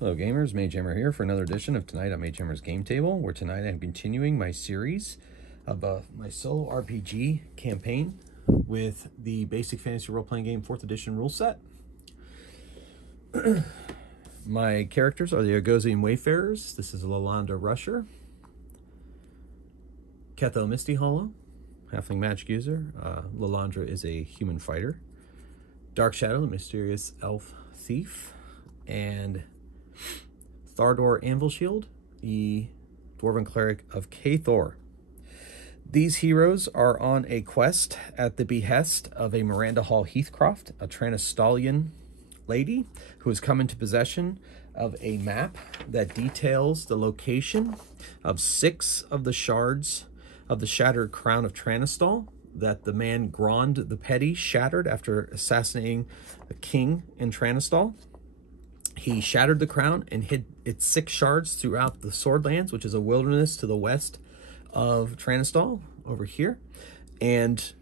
Hello gamers, Mage Hammer here for another edition of Tonight on Mage Hammer's Game Table, where tonight I'm continuing my series of my solo RPG campaign with the basic fantasy role-playing game 4th edition rule set. My characters are the Argosian Wayfarers. This is Lalandra Rusher, Kethel Misty Hollow, Halfling Magic User. Lalandra is a human fighter. Dark Shadow, the mysterious elf thief, and Thardor Anvilshield, the Dwarven Cleric of Cathor. These heroes are on a quest at the behest of a Miranda Hall Heathcroft, a Tranistalian lady who has come into possession of a map that details the location of 6 of the shards of the shattered crown of Tranistal that the man Grond the Petty shattered after assassinating the king in Tranistal. He shattered the crown and hid its 6 shards throughout the Swordlands, which is a wilderness to the west of Tranistal, over here. And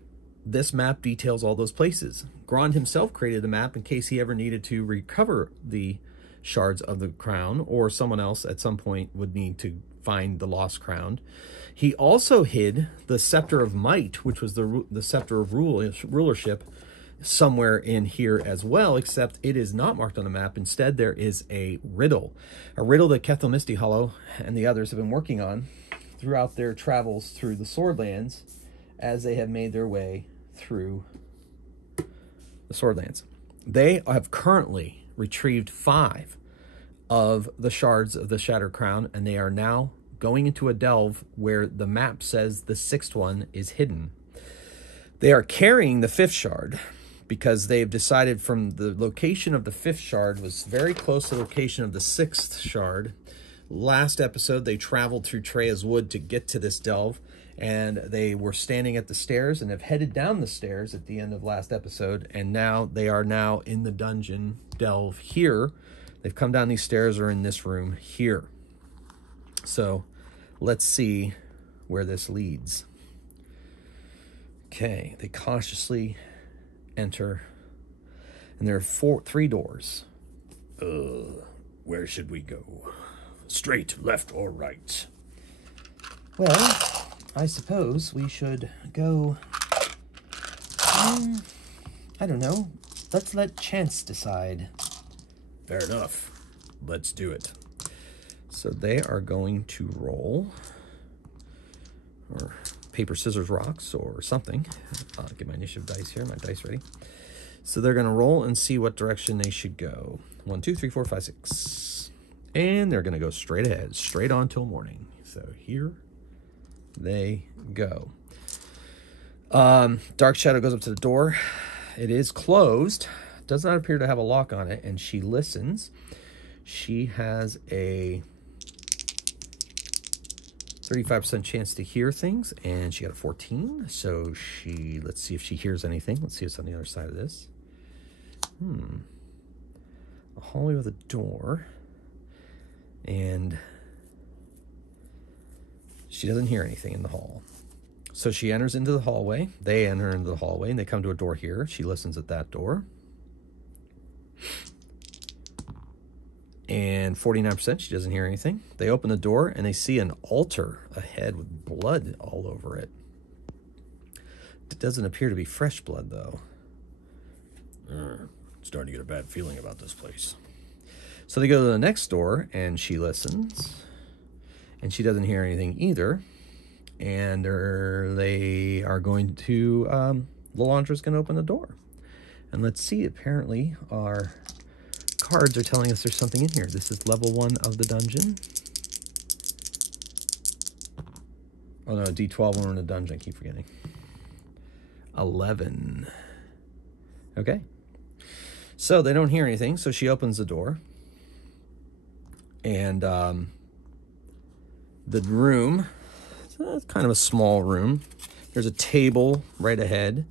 this map details all those places. Grond himself created the map in case he ever needed to recover the shards of the crown, or someone else at some point would need to find the lost crown. He also hid the Scepter of Might, which was the Scepter of rulership, somewhere in here as well, except it is not marked on the map. Instead, there is a riddle that Kethel Misty Hollow and the others have been working on throughout their travels through the Swordlands as they have made their way through the Swordlands. They have currently retrieved 5 of the shards of the Shattered Crown, and they are now going into a delve where the map says the 6th one is hidden. They are carrying the 5th shard because they've decided from the location of the 5th shard was very close to the location of the 6th shard. Last episode, they traveled through Treya's Wood to get to this delve, and they were standing at the stairs and have headed down the stairs at the end of last episode, and now they are now in the dungeon delve here. They've come down these stairs, or in this room here. So let's see where this leads. Okay, they cautiously enter, and there are 3 doors. Where should we go? Straight, left, or right? Well, I suppose we should go, I don't know. Let's let chance decide. Fair enough. Let's do it. So they are going to roll, or paper, scissors, rocks, or something. I'll get my initiative dice here, my dice ready. So they're going to roll and see what direction they should go. 1, 2, 3, 4, 5, 6. And they're going to go straight ahead, straight on till morning. So here they go. Dark Shadow goes up to the door. It is closed. Does not appear to have a lock on it, and she listens. She has a 35% chance to hear things, and she got a 14. So let's see if she hears anything. Let's see what's on the other side of this. A hallway with a door, and she doesn't hear anything in the hall. So she enters into the hallway. They enter into the hallway, and they come to a door here. She listens at that door. And 49%, she doesn't hear anything. They open the door, and they see an altar ahead with blood all over it. It doesn't appear to be fresh blood, though. Starting to get a bad feeling about this place. So they go to the next door, and she listens. And she doesn't hear anything either. And they are going to... Lalandra's going to open the door. And let's see, apparently our cards are telling us there's something in here. This is level 1 of the dungeon. Oh no, D12 when we're in the dungeon, I keep forgetting. 11. Okay. So they don't hear anything, so she opens the door. And the room, it's kind of a small room. There's a table right ahead.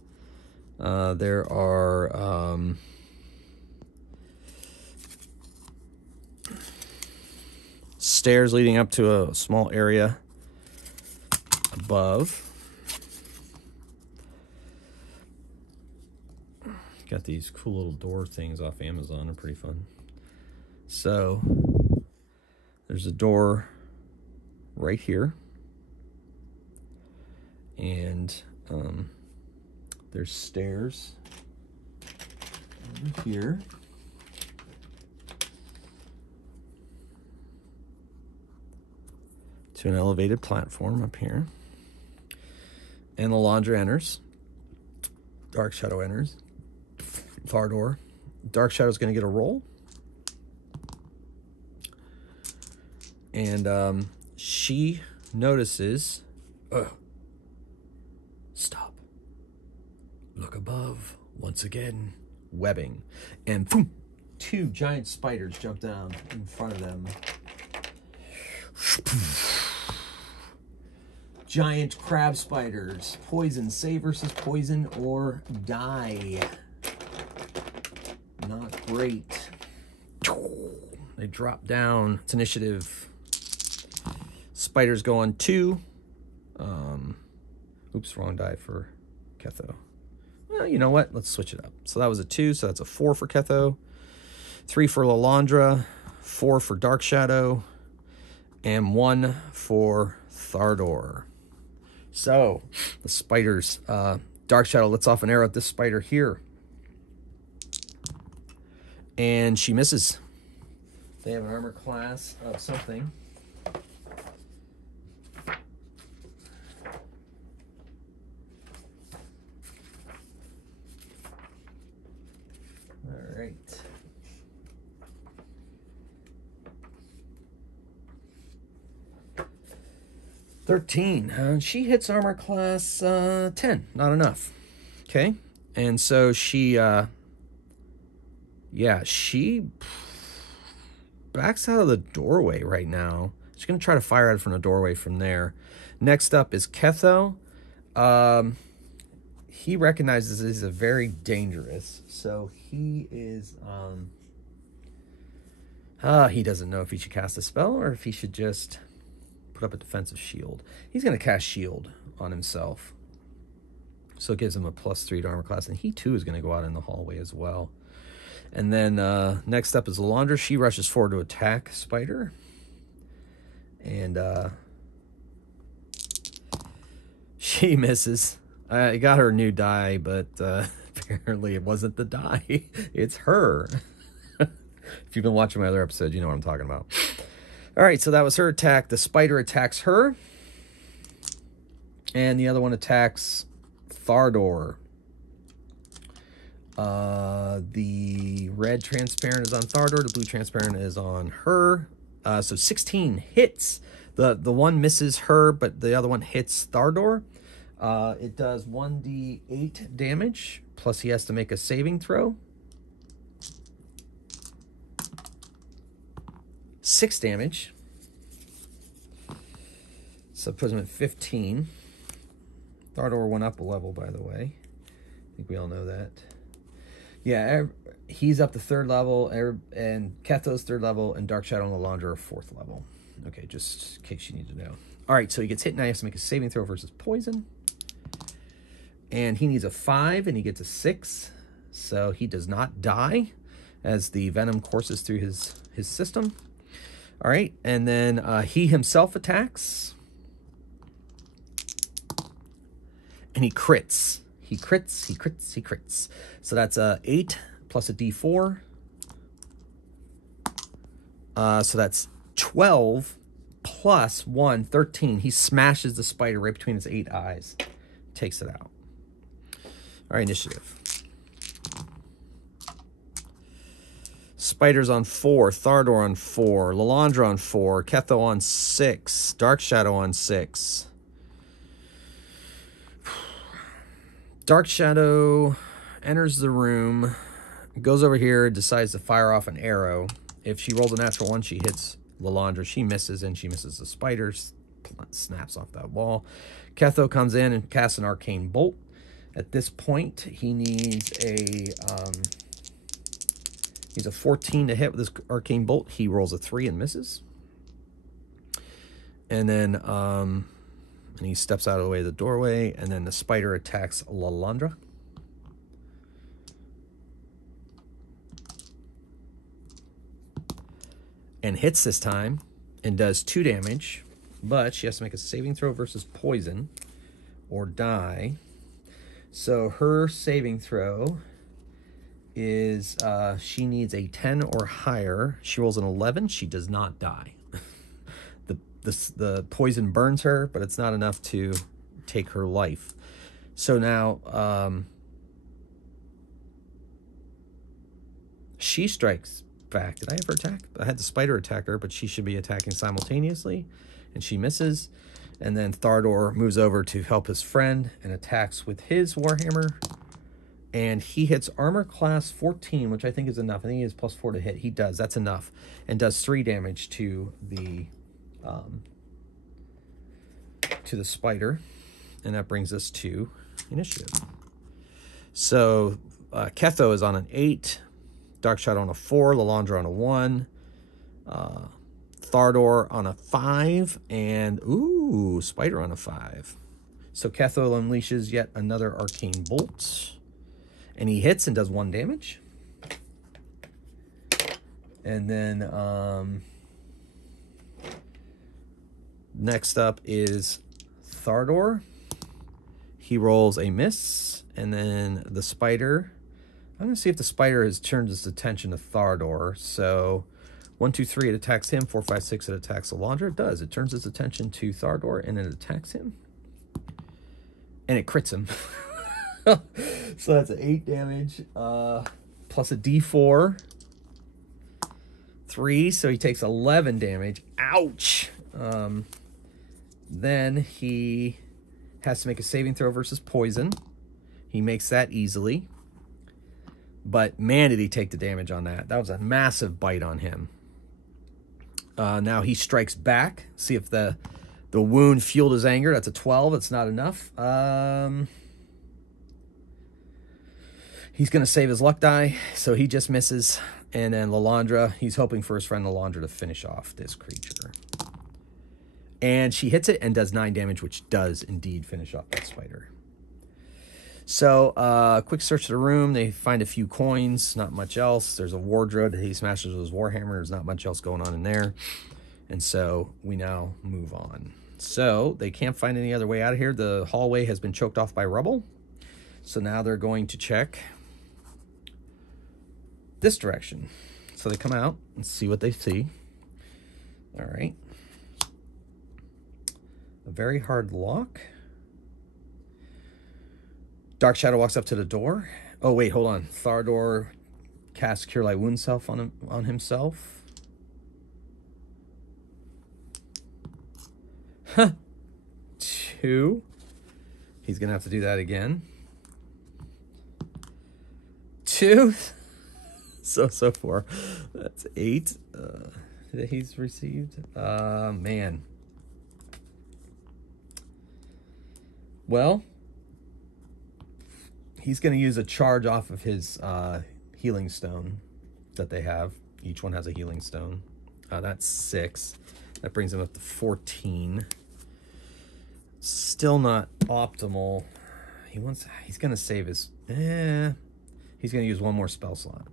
There are stairs leading up to a small area above. Got these cool little door things off Amazon. They're pretty fun. So There's a door right here. And there's stairs over here. To an elevated platform up here. And Lilandra enters. Dark Shadow enters. Thardor. Dark Shadow's going to get a roll. And she notices... Stop. Look above. Once again. Webbing. And boom, 2 giant spiders jump down in front of them. Giant crab spiders. Poison. Save versus poison or die. Not great. They drop down. It's initiative. Spiders go on 2. Oops, wrong die for Ketho. Well, you know what? Let's switch it up. So that was a 2, so that's a 4 for Ketho. 3 for Lilandra. 4 for Dark Shadow. And 1 for Thardor. So, the spiders. Dark Shadow lets off an arrow at this spider here. And she misses. They have an armor class of something. All right. She hits armor class 10. Not enough. Okay. And so she, she backs out of the doorway right now. She's going to try to fire at it from the doorway from there. Next up is Ketho. He recognizes this is very dangerous. So he is, he doesn't know if he should cast a spell or if he should just put up a defensive shield. He's going to cast shield on himself. So it gives him a +3 to armor class. And he too is going to go out in the hallway as well. And then next up is Lilandra. She rushes forward to attack Spider. And she misses. I got her a new die, but apparently it wasn't the die. It's her. If you've been watching my other episodes, you know what I'm talking about. All right, so that was her attack. The spider attacks her. And the other one attacks Thardor. The red transparent is on Thardor. The blue transparent is on her. So 16 hits. The one misses her, but the other one hits Thardor. It does 1d8 damage. Plus he has to make a saving throw. 6 damage. So it puts him at 15. Thardor went up a level, by the way. I think we all know that. Yeah, he's up to 3rd level, and Ketho's 3rd level, and Dark Shadow and Lilandra are 4th level. Okay, just in case you need to know. All right, so he gets hit, now he has to make a saving throw versus poison. And he needs a 5, and he gets a 6. So he does not die as the venom courses through his system. All right, and then he himself attacks. And he crits. He crits. So that's 8 plus a d4. So that's 12 plus 1, 13. He smashes the spider right between his 8 eyes. Takes it out. All right, initiative. Spider's on 4, Thardor on 4, Lilandra on 4, Ketho on 6, Dark Shadow on 6. Dark Shadow enters the room, goes over here, decides to fire off an arrow. If she rolls a natural 1, she hits Lilandra. She misses, and she misses the spider, snaps off that wall. Ketho comes in and casts an arcane bolt. At this point, he needs a 14 to hit with this arcane bolt. He rolls a 3 and misses. And then and he steps out of the way of the doorway, and then the spider attacks Lilandra. And hits this time and does 2 damage, but she has to make a saving throw versus poison or die. So her saving throw is she needs a 10 or higher. She rolls an 11. She does not die. The poison burns her, but it's not enough to take her life. So now she strikes back. Did I have her attack? I had the spider attack her, but she should be attacking simultaneously, and she misses. And then Thardor moves over to help his friend and attacks with his Warhammer. And he hits armor class 14, which I think is enough. I think he has +4 to hit. He does. That's enough. And does 3 damage to the spider. And that brings us to initiative. So Ketho is on an 8. Darkshot on a 4. Lalandra on a 1. Thardor on a 5. And, ooh, Spider on a 5. So Ketho unleashes yet another arcane bolt. And he hits and does 1 damage. And then next up is Thardor. He rolls a miss. And then the spider. I'm going to see if the spider has turned its attention to Thardor. So 1, 2, 3, it attacks him. 4, 5, 6, it attacks Lalandra. It does. It turns its attention to Thardor and it attacks him. And it crits him. So that's an 8 damage, plus a d4, 3, so he takes 11 damage. Ouch! Then he has to make a saving throw versus poison. He makes that easily. But man, did he take the damage on that. That was a massive bite on him. Now he strikes back. See if the wound fueled his anger. That's a 12. That's not enough. He's going to save his luck die, so he just misses. And then Lalandra, he's hoping for his friend Lalandra to finish off this creature. And she hits it and does 9 damage, which does indeed finish off that spider. So, quick search of the room. They find a few coins, not much else. There's a wardrobe that he smashes with his Warhammer. There's not much else going on in there. And so we now move on. So they can't find any other way out of here. The hallway has been choked off by rubble. So now they're going to check this direction. So they come out and see what they see. All right. A very hard lock. Dark Shadow walks up to the door. Oh, wait, hold on. Thardor casts Cure Light Wound Self on himself. Huh. 2. He's going to have to do that again. 2. So far. That's 8 that he's received. Man. Well, he's going to use a charge off of his healing stone that they have. Each one has a healing stone. That's 6. That brings him up to 14. Still not optimal. He's going to save his... He's going to use 1 more spell slot.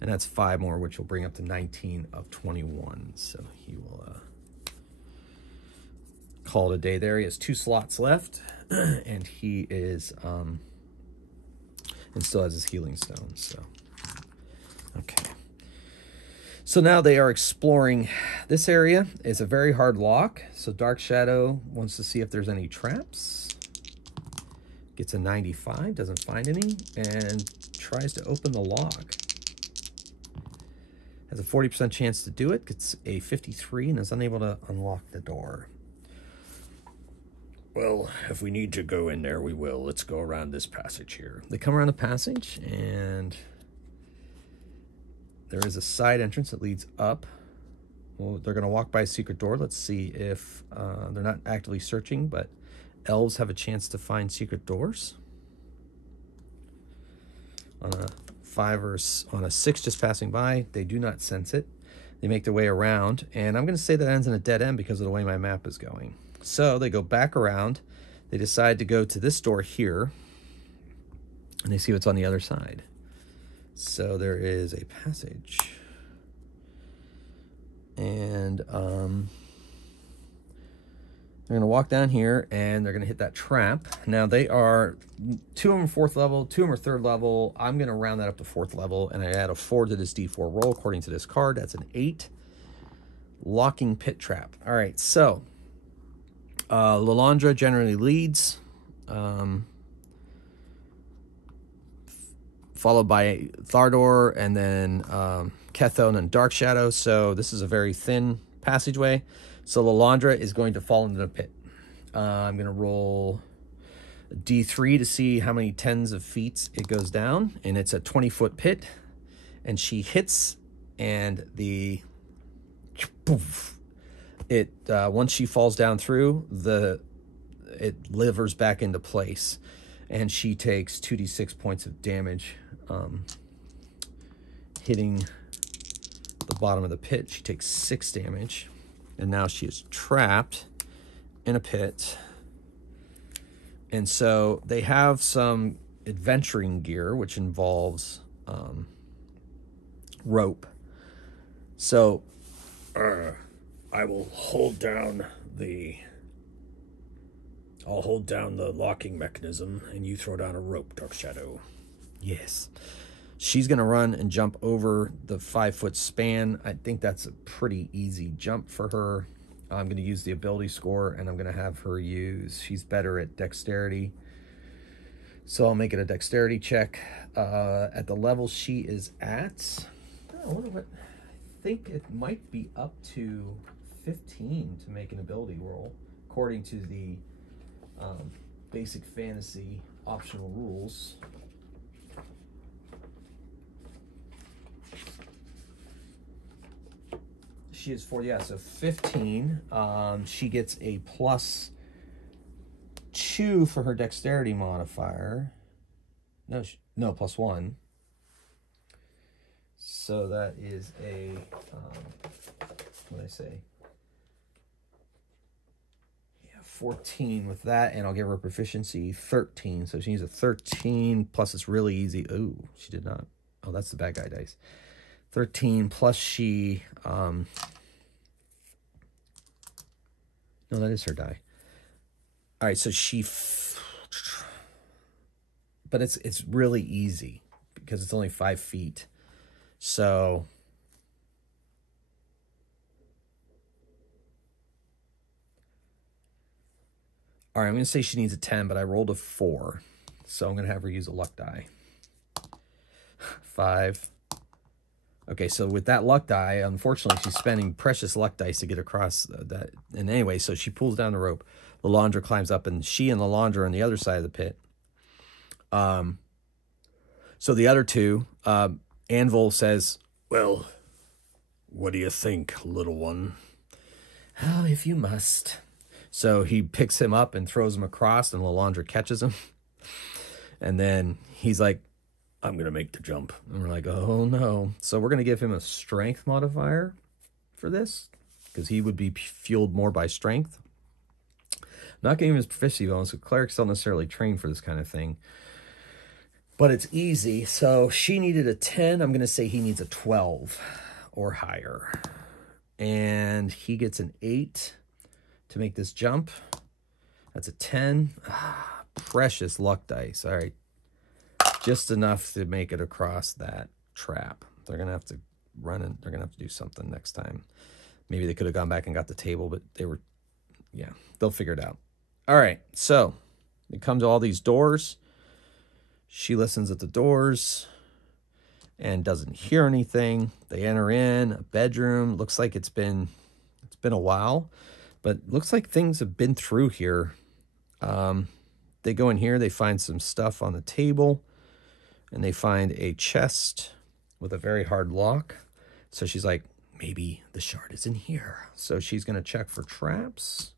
And that's 5 more, which will bring up to 19 of 21. So he will call it a day there. He has 2 slots left. And he is... and still has his healing stone. So, okay. So now they are exploring this area. It's a very hard lock. So Dark Shadow wants to see if there's any traps. Gets a 95, doesn't find any, and tries to open the lock. Has a 40% chance to do it, gets a 53, and is unable to unlock the door. Well, if we need to go in there, we will. Let's go around this passage here. They come around the passage, and there is a side entrance that leads up. Well, they're going to walk by a secret door. Let's see if they're not actively searching, but elves have a chance to find secret doors. On a 5 or on a 6 just passing by, they do not sense it. They make their way around, and I'm going to say that ends in a dead end because of the way my map is going. So they go back around. They decide to go to this door here, and they see what's on the other side. So there is a passage. And they're going to walk down here, and they're going to hit that trap. Now, they are, 2 of them are 4th level, 2 of them are 3rd level. I'm going to round that up to 4th level, and I add a 4 to this D4 roll according to this card. That's an 8. Locking pit trap. All right, so Lalandra generally leads, followed by Thardor, and then Ketho, and then Dark Shadow. So this is a very thin passageway. So Lalandra is going to fall into the pit. I'm going to roll a D3 to see how many tens of feet it goes down. And it's a 20-foot pit. And she hits, and the... poof, it once she falls down through, it livers back into place. And she takes 2d6 points of damage hitting the bottom of the pit. She takes 6 damage. And now she is trapped in a pit. And so they have some adventuring gear, which involves rope. So I will hold down I'll hold down the locking mechanism, and you throw down a rope, Dark Shadow. Yes. She's going to run and jump over the 5-foot span. I think that's a pretty easy jump for her. I'm going to use the ability score, and I'm going to have her use... She's better at dexterity. So I'll make it a dexterity check. At the level she is at... I wonder what... I think it might be up to 15 to make an ability roll, according to the basic fantasy optional rules. She is 4, yeah, so 15. She gets a +2 for her dexterity modifier. No, +1. So that is a, what did I say? Yeah, 14 with that, and I'll give her proficiency 13. So she needs a 13, plus it's really easy. Oh, she did not. Oh, that's the bad guy dice. 13 plus she, no, that is her die. All right, so but it's really easy because it's only 5 feet. So all right, I'm going to say she needs a 10, but I rolled a 4. So I'm going to have her use a luck die. 5. Okay, so with that luck die, unfortunately, she's spending precious luck dice to get across that. And anyway, so she pulls down the rope. Lalandra climbs up, and she and Lalandra are on the other side of the pit. So the other two, Anvil says, "Well, what do you think, little one?" "Oh, if you must." So he picks him up and throws him across, and Lalandra catches him. And then he's like, "I'm going to make the jump." And we're like, oh, no. So we're going to give him a strength modifier for this, because he would be fueled more by strength. Not giving him his proficiency bonus, so clerics don't necessarily train for this kind of thing. But it's easy. So she needed a 10. I'm going to say he needs a 12 or higher. And he gets an 8 to make this jump. That's a 10. Precious luck dice. All right. Just enough to make it across that trap. They're going to have to run and they're going to have to do something next time. Maybe they could have gone back and got the table, but they were, yeah, they'll figure it out. All right. So they come to all these doors. She listens at the doors and doesn't hear anything. They enter in a bedroom. Looks like it's been a while, but looks like things have been through here. They go in here. They find some stuff on the table, and they find a chest with a very hard lock. So she's like, maybe the shard is in here. So she's going to check for traps.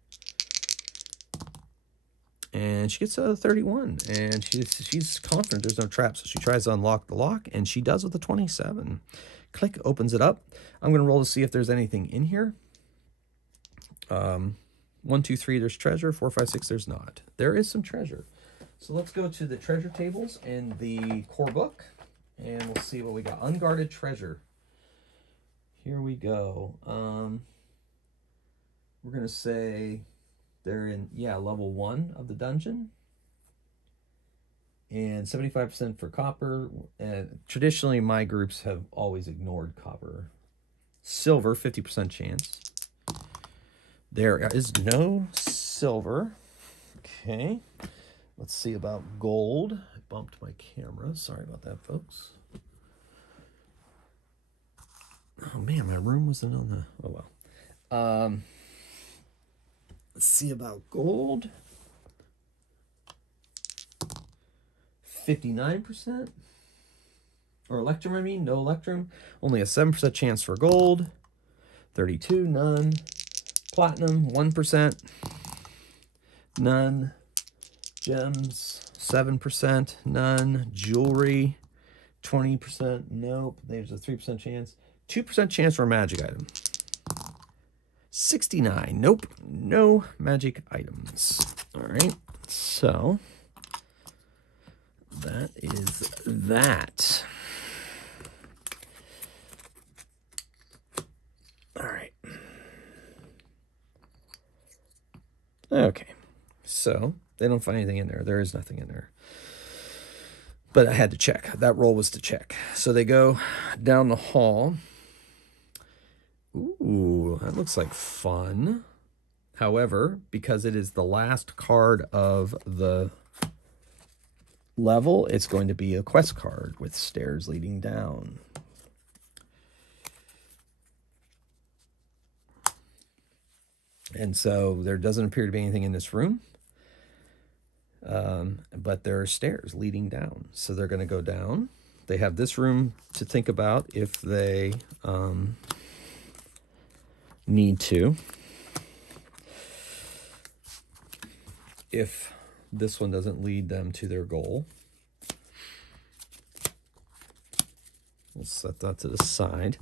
And she gets a 31, and she's confident there's no traps. So she tries to unlock the lock, and she does with a 27. Click, opens it up. I'm going to roll to see if there's anything in here. 1, 2, 3, there's treasure. 4, 5, 6, there's not. There is some treasure. So let's go to the treasure tables in the core book, and we'll see what we got. Unguarded treasure. here we go. We're going to say they're in, level 1 of the dungeon. And 75% for copper. And traditionally, my groups have always ignored copper. Silver, 50% chance. There is no silver. Okay. Let's see about gold. I bumped my camera. Sorry about that, folks. Oh, man, my room wasn't on the... Oh, well. Let's see about gold. 59%. Or electrum, I mean. No electrum. Only a 7% chance for gold. 32, none. Platinum, 1%. None. Gems, 7%. None. Jewelry, 20%. Nope. There's a 3% chance. 2% chance for a magic item. 69. Nope. No magic items. All right. So that is that. All right. Okay. So they don't find anything in there. There is nothing in there. But I had to check. That roll was to check. So they go down the hall. Ooh, that looks like fun. However, because it is the last card of the level, it's going to be a quest card with stairs leading down. And so there doesn't appear to be anything in this room. But there are stairs leading down. So they're going to go down. They have this room to think about if they need to. If this one doesn't lead them to their goal. We'll set that to the side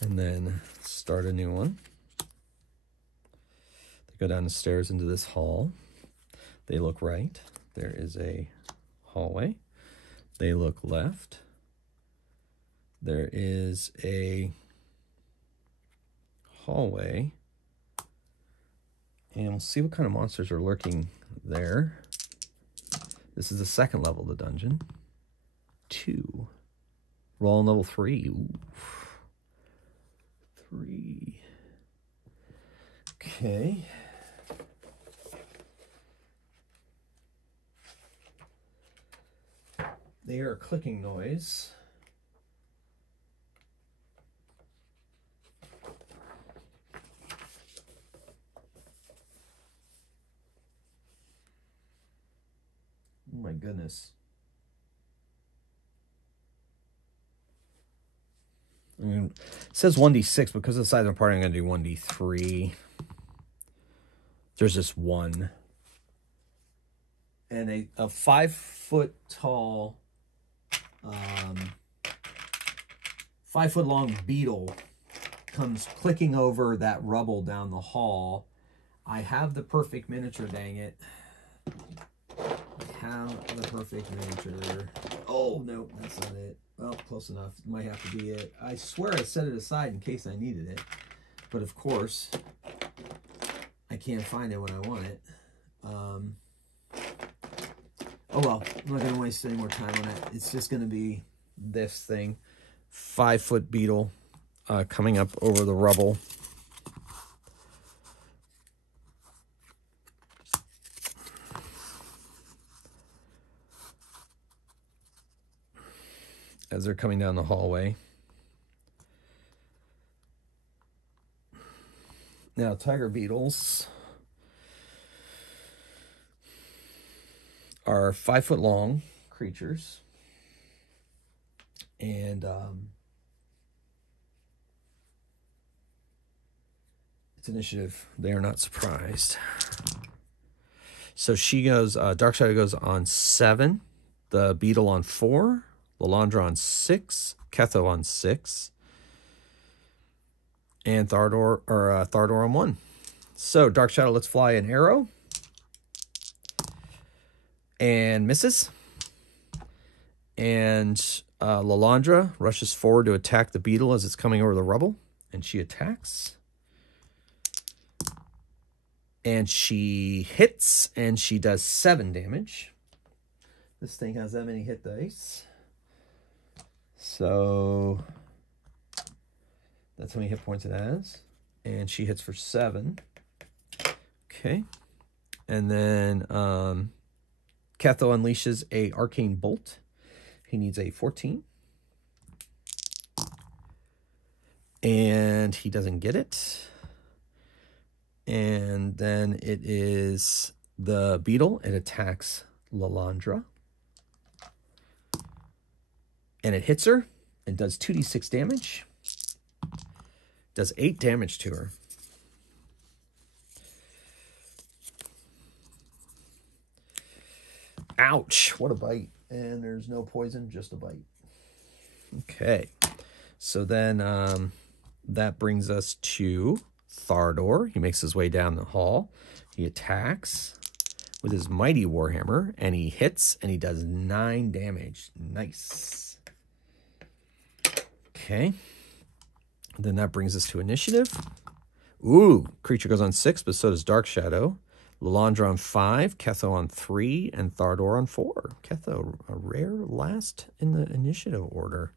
and then start a new one. They go down the stairs into this hall. They look right. There is a hallway. They look left. There is a hallway. And we'll see what kind of monsters are lurking there. This is the second level of the dungeon. 2. Roll on level 3. Ooh. 3. Okay. They hear a clicking noise. Oh my goodness. I mean, it says 1d6, because of the size of the party, I'm going to do 1d3. There's just one. And a 5 foot tall, 5 foot long beetle comes clicking over that rubble down the hall. I have the perfect miniature, dang it. I have the perfect miniature. Oh, no, that's not it. Well, close enough. Might have to be it. I swear I set it aside in case I needed it. But of course, I can't find it when I want it. Oh well, I'm not going to waste any more time on it. It's just going to be this thing. 5 foot beetle coming up over the rubble. As they're coming down the hallway. Now, tiger beetles are 5 foot long creatures. And it's initiative. They are not surprised. So she goes, Dark Shadow goes on 7, the beetle on 4, Lalandra on 6, Ketho on 6, and Thardor on 1. So Dark Shadow lets fly an arrow and misses. And Lalandra rushes forward to attack the beetle as it's coming over the rubble and she attacks. And she hits, and she does 7 damage. This thing has that many hit dice. So that's how many hit points it has. And she hits for 7. Okay. And then Ketho unleashes a arcane bolt. He needs a 14. And he doesn't get it. And then it is the beetle. It attacks Lalandra. And it hits her and does 2d6 damage. Does 8 damage to her. Ouch, what a bite. And there's no poison, just a bite. Okay, so then that brings us to Thardor. He makes his way down the hall. He attacks with his mighty warhammer, and he hits, and he does 9 damage. Nice. Okay. Then that brings us to initiative. Ooh, creature goes on 6, but so does Dark Shadow. Lalandra on 5, Ketho on 3, and Thardor on 4. Ketho, a rare last in the initiative order.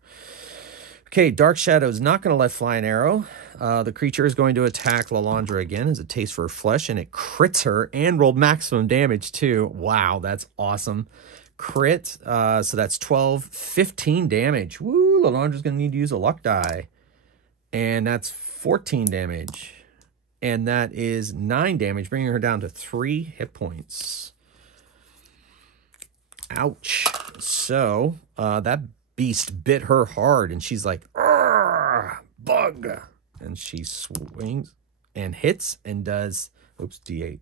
Okay, Dark Shadow is not going to let fly an arrow. The creature is going to attack Lalandra again as a taste for her flesh, and it crits her and rolled maximum damage too. Wow, that's awesome. Crit, so that's 12, 15 damage. Woo, Lalandra's going to need to use a luck die. And that's 14 damage. And that is 9 damage, bringing her down to 3 hit points. Ouch. So, that beast bit her hard, and she's like, bug. And she swings and hits and does, oops, D8.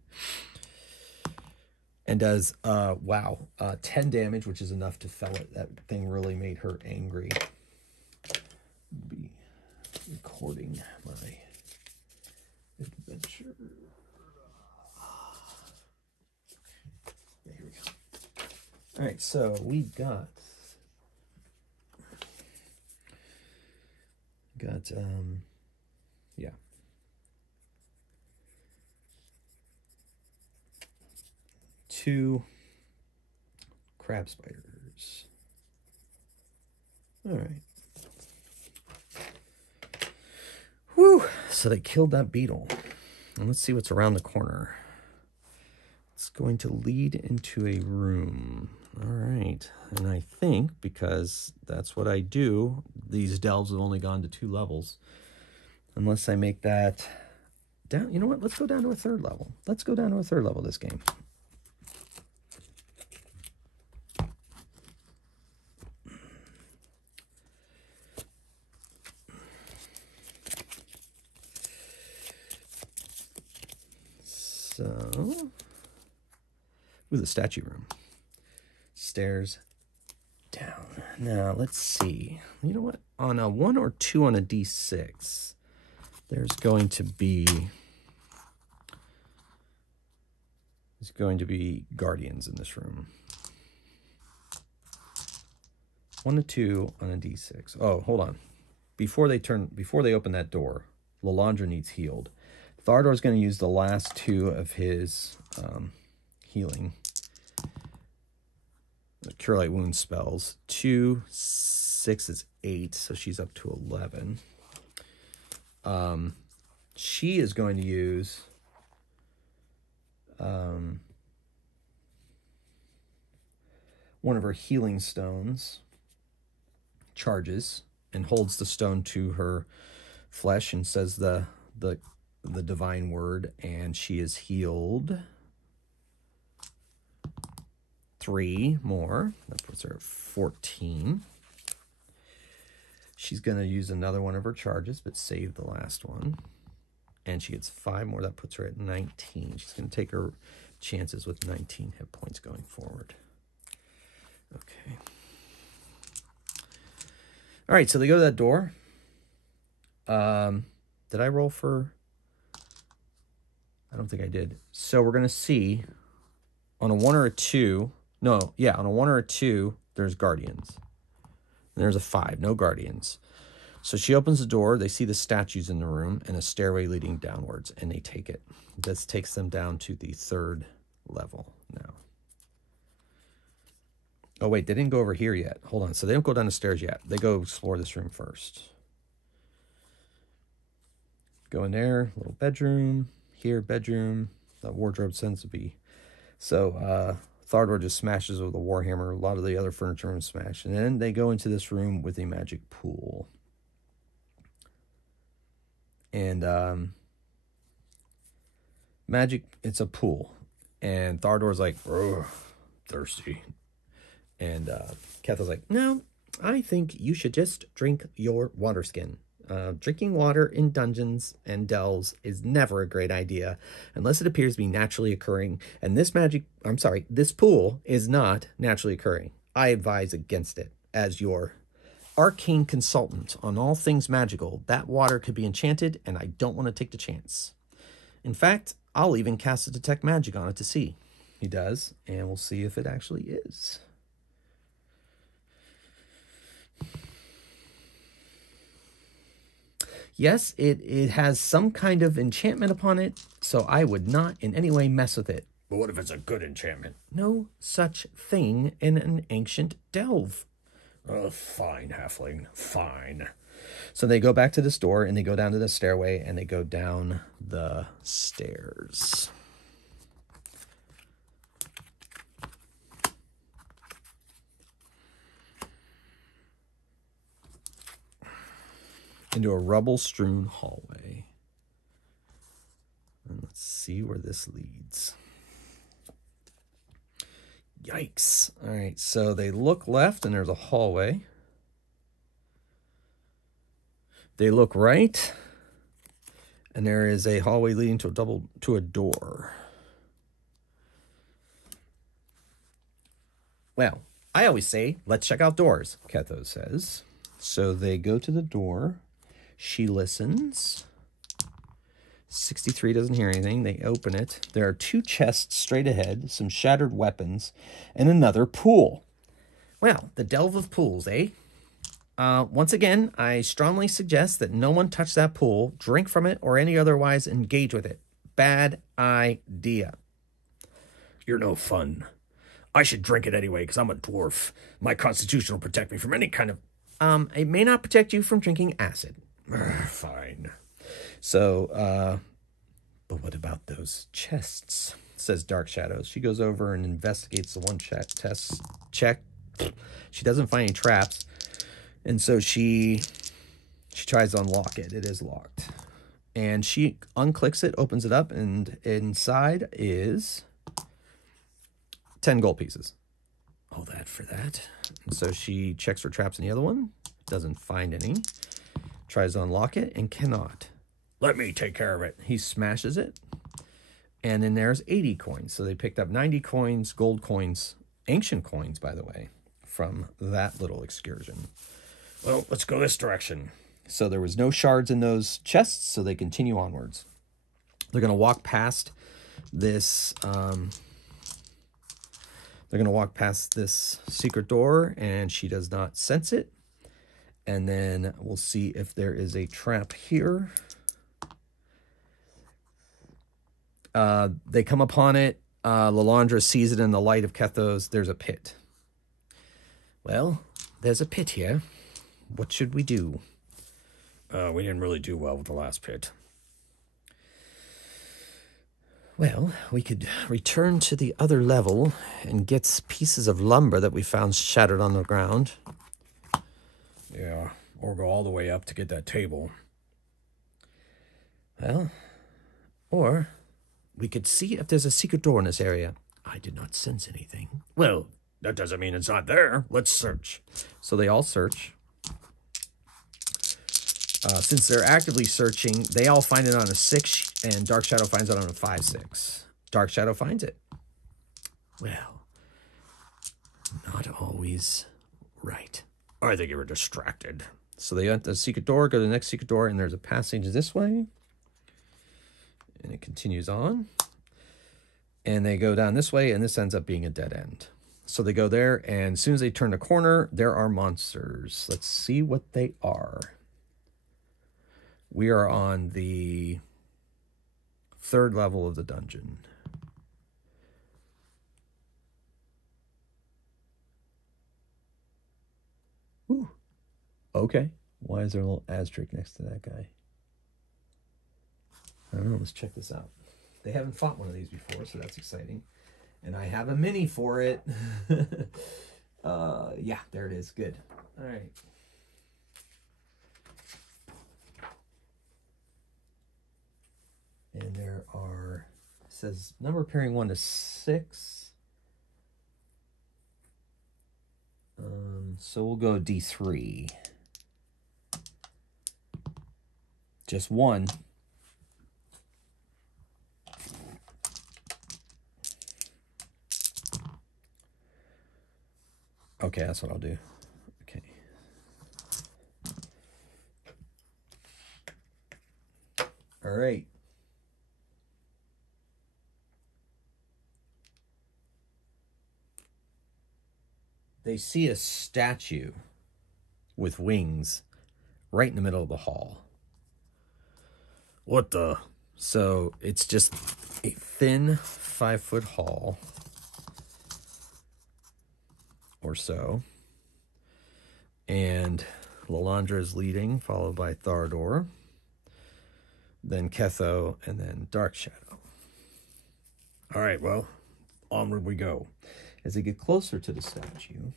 And does, 10 damage, which is enough to fell it. That thing really made her angry. Be recording my adventure. Okay, here we go. All right, so we got 2 crab spiders. All right. Whew. So they killed that beetle. And let's see what's around the corner. It's going to lead into a room. All right. And I think, because that's what I do, these delves have only gone to 2 levels. Unless I make that down. You know what? Let's go down to a 3rd level. Let's go down to a 3rd level this game. So, ooh, the statue room. Stairs down. Now, let's see. You know what? On a 1 or 2 on a D6, there's going to be guardians in this room. 1 to 2 on a D6. Oh, hold on. Before they open that door, Lalandra needs healed. Thardor's going to use the last 2 of his healing. The Cure Light Wound spells. 2, 6 is 8, so she's up to 11. She is going to use one of her healing stones, charges, and holds the stone to her flesh and says the divine word, and she is healed 3 more. That puts her at 14. She's going to use another one of her charges, but save the last one. And she gets 5 more. That puts her at 19. She's going to take her chances with 19 hit points going forward. Okay. All right, so they go to that door. Did I roll for... I don't think I did. So we're going to see on a 1 or a 2. No, yeah, on a 1 or a 2, there's guardians. And there's a 5, no guardians. So she opens the door. They see the statues in the room and a stairway leading downwards, and they take it. This takes them down to the 3rd level now. Oh, wait, they didn't go over here yet. Hold on. So they don't go down the stairs yet. They go explore this room first. Go in there, little bedroom. Here, bedroom. The wardrobe tends to be. So Thardor just smashes with a warhammer. A lot of the other furniture rooms smash. And then they go into this room with a magic pool. And it's a pool. And Thardor's like, thirsty. And Ketha's like, no, I think you should just drink your water skin. Drinking water in dungeons and delves is never a great idea unless it appears to be naturally occurring. And this pool is not naturally occurring. I advise against it. As your arcane consultant on all things magical, that water could be enchanted, and I don't want to take the chance. In fact, I'll even cast a detect magic on it to see. He does, and we'll see if it actually is. Yes, it has some kind of enchantment upon it, so I would not in any way mess with it. But what if it's a good enchantment? No such thing in an ancient delve. Fine, halfling, fine. So they go back to this door, and they go down to the stairway, and they go down the stairs. Into a rubble-strewn hallway. And let's see where this leads. Yikes. All right, so they look left, and there's a hallway. They look right, and there is a hallway leading to a door. Well, I always say, let's check out doors, Ketho says. So they go to the door. She listens. 63 doesn't hear anything. They open it. There are 2 chests straight ahead, some shattered weapons, and another pool. Well, the delve of pools, eh? Once again, I strongly suggest that no one touch that pool, drink from it, or any otherwise engage with it. Bad idea. You're no fun. I should drink it anyway, because I'm a dwarf. My constitution will protect me from any kind of... It may not protect you from drinking acid. Fine. So, but what about those chests? Says Dark Shadows. She goes over and investigates the one check. She doesn't find any traps. And so she tries to unlock it. It is locked. And she unclicks it, opens it up, and inside is 10 gold pieces. All that for that. And so she checks for traps in the other one. Doesn't find any. Tries to unlock it and cannot. Let me take care of it. He smashes it. And then there's 80 coins. So they picked up 90 coins, gold coins, ancient coins, by the way, from that little excursion. Well, let's go this direction. So there was no shards in those chests, so they continue onwards. They're going to walk past this... They're going to walk past this secret door, and she does not sense it. And then we'll see if there is a trap here. They come upon it. Lalandra sees it in the light of Ketho's. There's a pit. Well, there's a pit here. What should we do? We didn't really do well with the last pit. Well, we could return to the other level and get pieces of lumber that we found shattered on the ground. Yeah, or go all the way up to get that table. Well, or we could see if there's a secret door in this area. I did not sense anything. Well, that doesn't mean it's not there. Let's search. So they all search. Since they're actively searching, they all find it on a 6, and Dark Shadow finds it on a 5-6. Dark Shadow finds it. Well, not always right. I think you were distracted. So they went to the secret door, go to the next secret door, and there's a passage this way. And it continues on. And they go down this way, and this ends up being a dead end. So they go there, and as soon as they turn the corner, there are monsters. Let's see what they are. We are on the 3rd level of the dungeon. Ooh. Okay. Why is there a little asterisk next to that guy? I don't know. Let's check this out. They haven't fought one of these before, so that's exciting. And I have a mini for it. Yeah, there it is. Good. All right. And there are, it says number pairing 1 to 6. So we'll go D3. Just 1. Okay, that's what I'll do. Okay. All right. They see a statue with wings right in the middle of the hall. What the? So it's just a thin 5-foot hall or so. And Lalandra is leading, followed by Thardor, then Ketho, and then Darkshadow. All right, well, onward we go. As they get closer to the statue,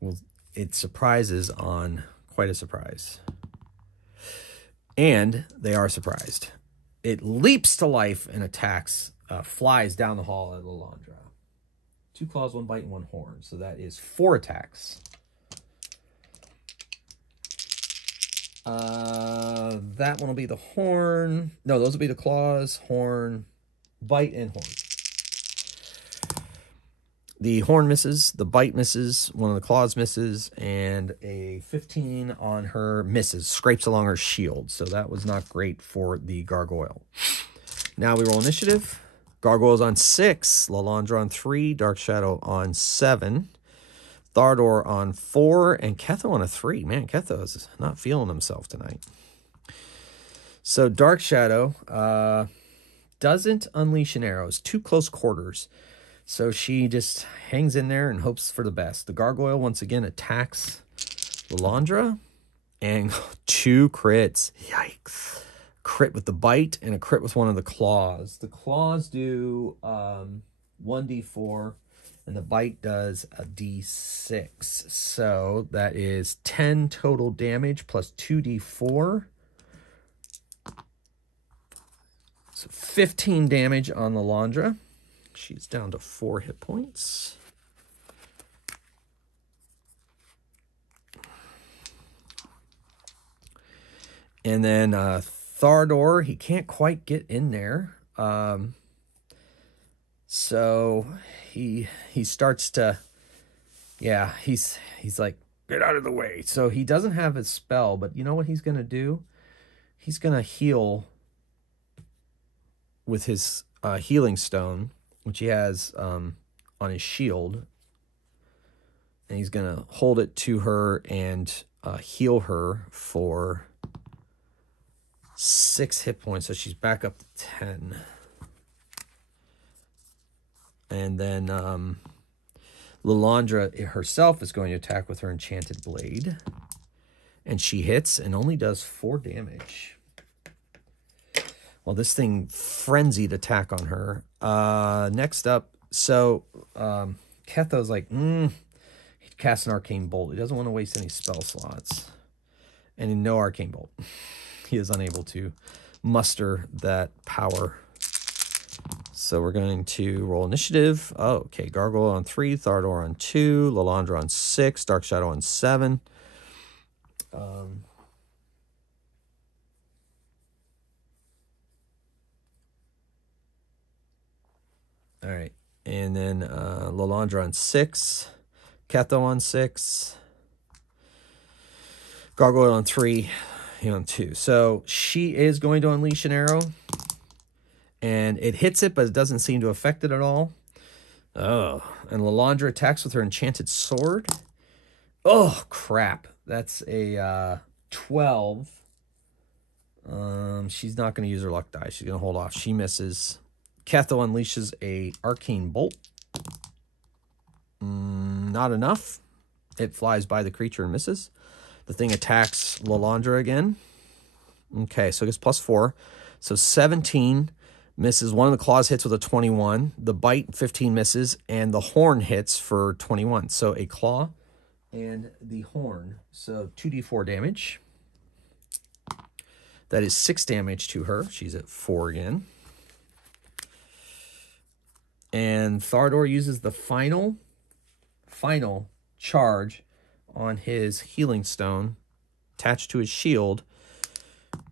well, it surprises on quite a surprise. And they are surprised. It leaps to life and attacks, flies down the hall at Lalandra. 2 claws, 1 bite, and 1 horn. So that is 4 attacks. That one will be the horn. No, those will be the claws, horn, bite, and horn. The horn misses, the bite misses, one of the claws misses, and a 15 on her misses, scrapes along her shield. So that was not great for the gargoyle. Now we roll initiative. Gargoyle's on 6, Lalandra on 3, Darkshadow on 7, Thardor on 4, and Ketho on a 3. Man, Ketho is not feeling himself tonight. So Darkshadow doesn't unleash an arrow. It's too close quarters. So she just hangs in there and hopes for the best. The gargoyle once again attacks Lalandra and 2 crits. Yikes. Crit with the bite and a crit with one of the claws. The claws do 1d4 and the bite does a d6. So that is 10 total damage plus 2d4. So 15 damage on Lalandra. She's down to 4 hit points. And then Thardor, he can't quite get in there. So he starts to, yeah, he's like, Get out of the way. so he doesn't have his spell, but you know what he's going to do? He's going to heal with his healing stone, which he has on his shield. And he's going to hold it to her and heal her for 6 hit points. So she's back up to 10. And then Lalandra herself is going to attack with her enchanted blade. And she hits and only does 4 damage. Well, this thing frenzied attack on her. Next up, so Ketho's like, he casts an arcane bolt. He doesn't want to waste any spell slots. And no arcane bolt. He is unable to muster that power. So we're going to roll initiative. Oh, okay. Gargoyle on 3, Thardor on 2, Lalandra on 6, Darkshadow on 7. All right. And then Lalandra on 6, Ketho on 6, Gargoyle on 3, he on 2. So she is going to unleash an arrow. And it hits it, but it doesn't seem to affect it at all. Oh, and Lalandra attacks with her enchanted sword. Oh, crap. That's a 12. She's not going to use her luck die. She's going to hold off. She misses. Ketho unleashes a arcane bolt. Not enough. It flies by the creature and misses. The thing attacks Lalandra again. Okay, so it gets +4. So 17 misses. One of the claws hits with a 21. The bite, 15 misses. And the horn hits for 21. So a claw and the horn. So 2d4 damage. That is 6 damage to her. She's at 4 again. And Thardor uses the final charge on his healing stone attached to his shield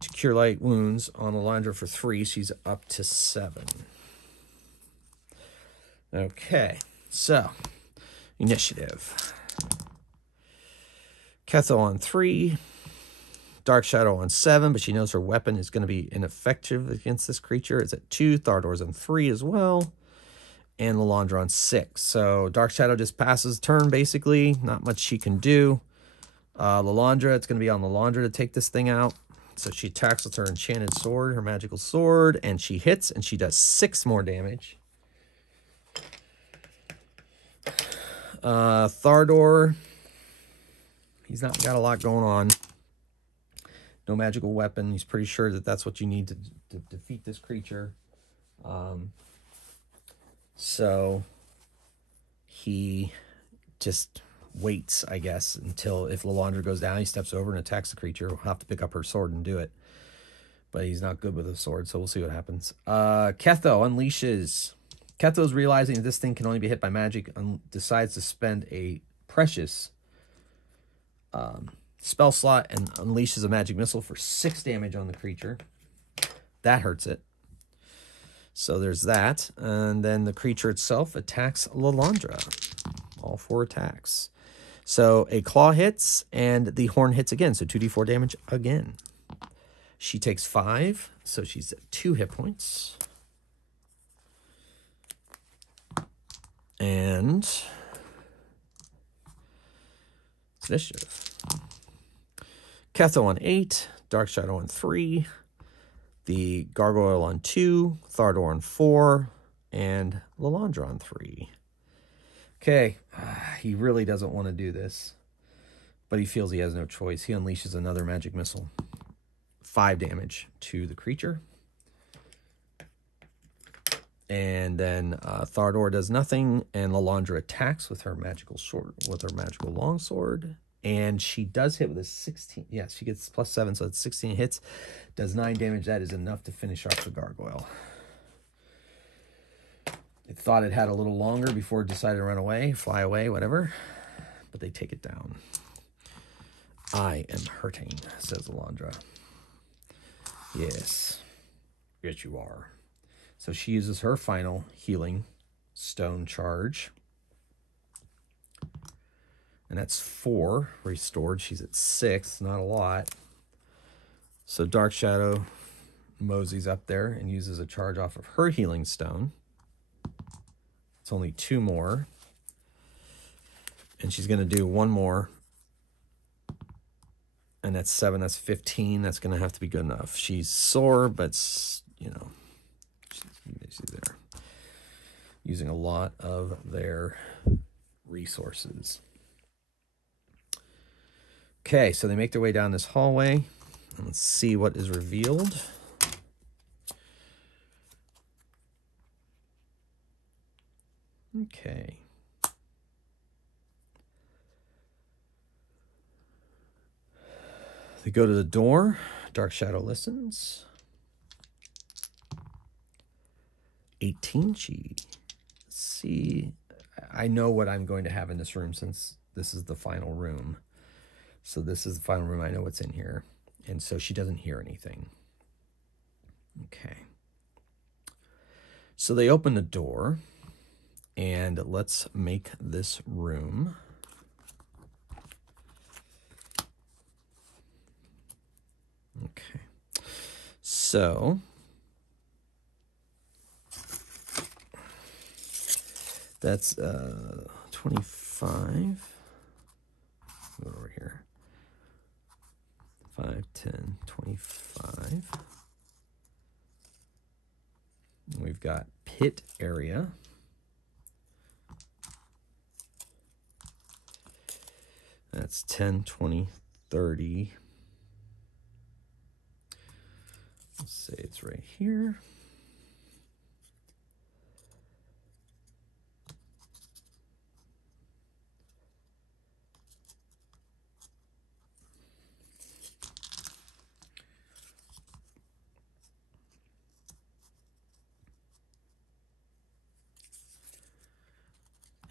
to cure light wounds on Lalandra for 3. She's up to 7. Okay, so initiative. Ketho on 3. Dark Shadow on 7, but she knows her weapon is going to be ineffective against this creature. It's at 2. Thardor's on 3 as well. And Lalandra on 6. So Dark Shadow just passes turn, basically. Not much she can do. Lalandra, it's going to be on Lalandra to take this thing out. So she attacks with her enchanted sword, her magical sword, and she hits, and she does 6 more damage. Thardor, he's not got a lot going on. No magical weapon. He's pretty sure that that's what you need to defeat this creature. So he just waits, I guess, until if Lalandra goes down, he steps over and attacks the creature. We'll have to pick up her sword and do it. But he's not good with a sword, so we'll see what happens. Ketho unleashes. Ketho's realizing that this thing can only be hit by magic and decides to spend a precious spell slot and unleashes a magic missile for 6 damage on the creature. That hurts it. So there's that. And then the creature itself attacks Lalandra. All 4 attacks. So a claw hits and the horn hits again. So 2d4 damage again. She takes 5. So she's at 2 hit points. And it's initiative. Ketho on 8. Dark Shadow on 3. The Gargoyle on 2, Thardor on 4, and Lalandra on 3. Okay, he really doesn't want to do this, but he feels he has no choice. He unleashes another magic missile. 5 damage to the creature. And then Thardor does nothing, and Lalandra attacks with her magical sword, with her magical longsword. And she does hit with a 16. Yes, she gets +7, so it's 16 hits. Does 9 damage. That is enough to finish off the gargoyle. It thought it had a little longer before it decided to run away, fly away, whatever. But they take it down. I am hurting, says Lalandra. Yes. Yes, you are. So she uses her final healing stone charge. And that's 4 restored. She's at 6, not a lot. So Dark Shadow moseys up there and uses a charge off of her healing stone. It's only 2 more. And she's going to do 1 more. And that's 7, that's 15. That's going to have to be good enough. She's sore, but, you know, she's there. Using a lot of their resources. Okay, so they make their way down this hallway. Let's see what is revealed. Okay. They go to the door. Dark Shadow listens. 18. Let's see. I know what I'm going to have in this room since this is the final room. So this is the final room. I know what's in here. And so she doesn't hear anything. Okay. So they open the door. And let's make this room. Okay. So that's 25. Go over here. 5, 10, 25. We've got pit area. That's 10, 20, 30. Let's say it's right here.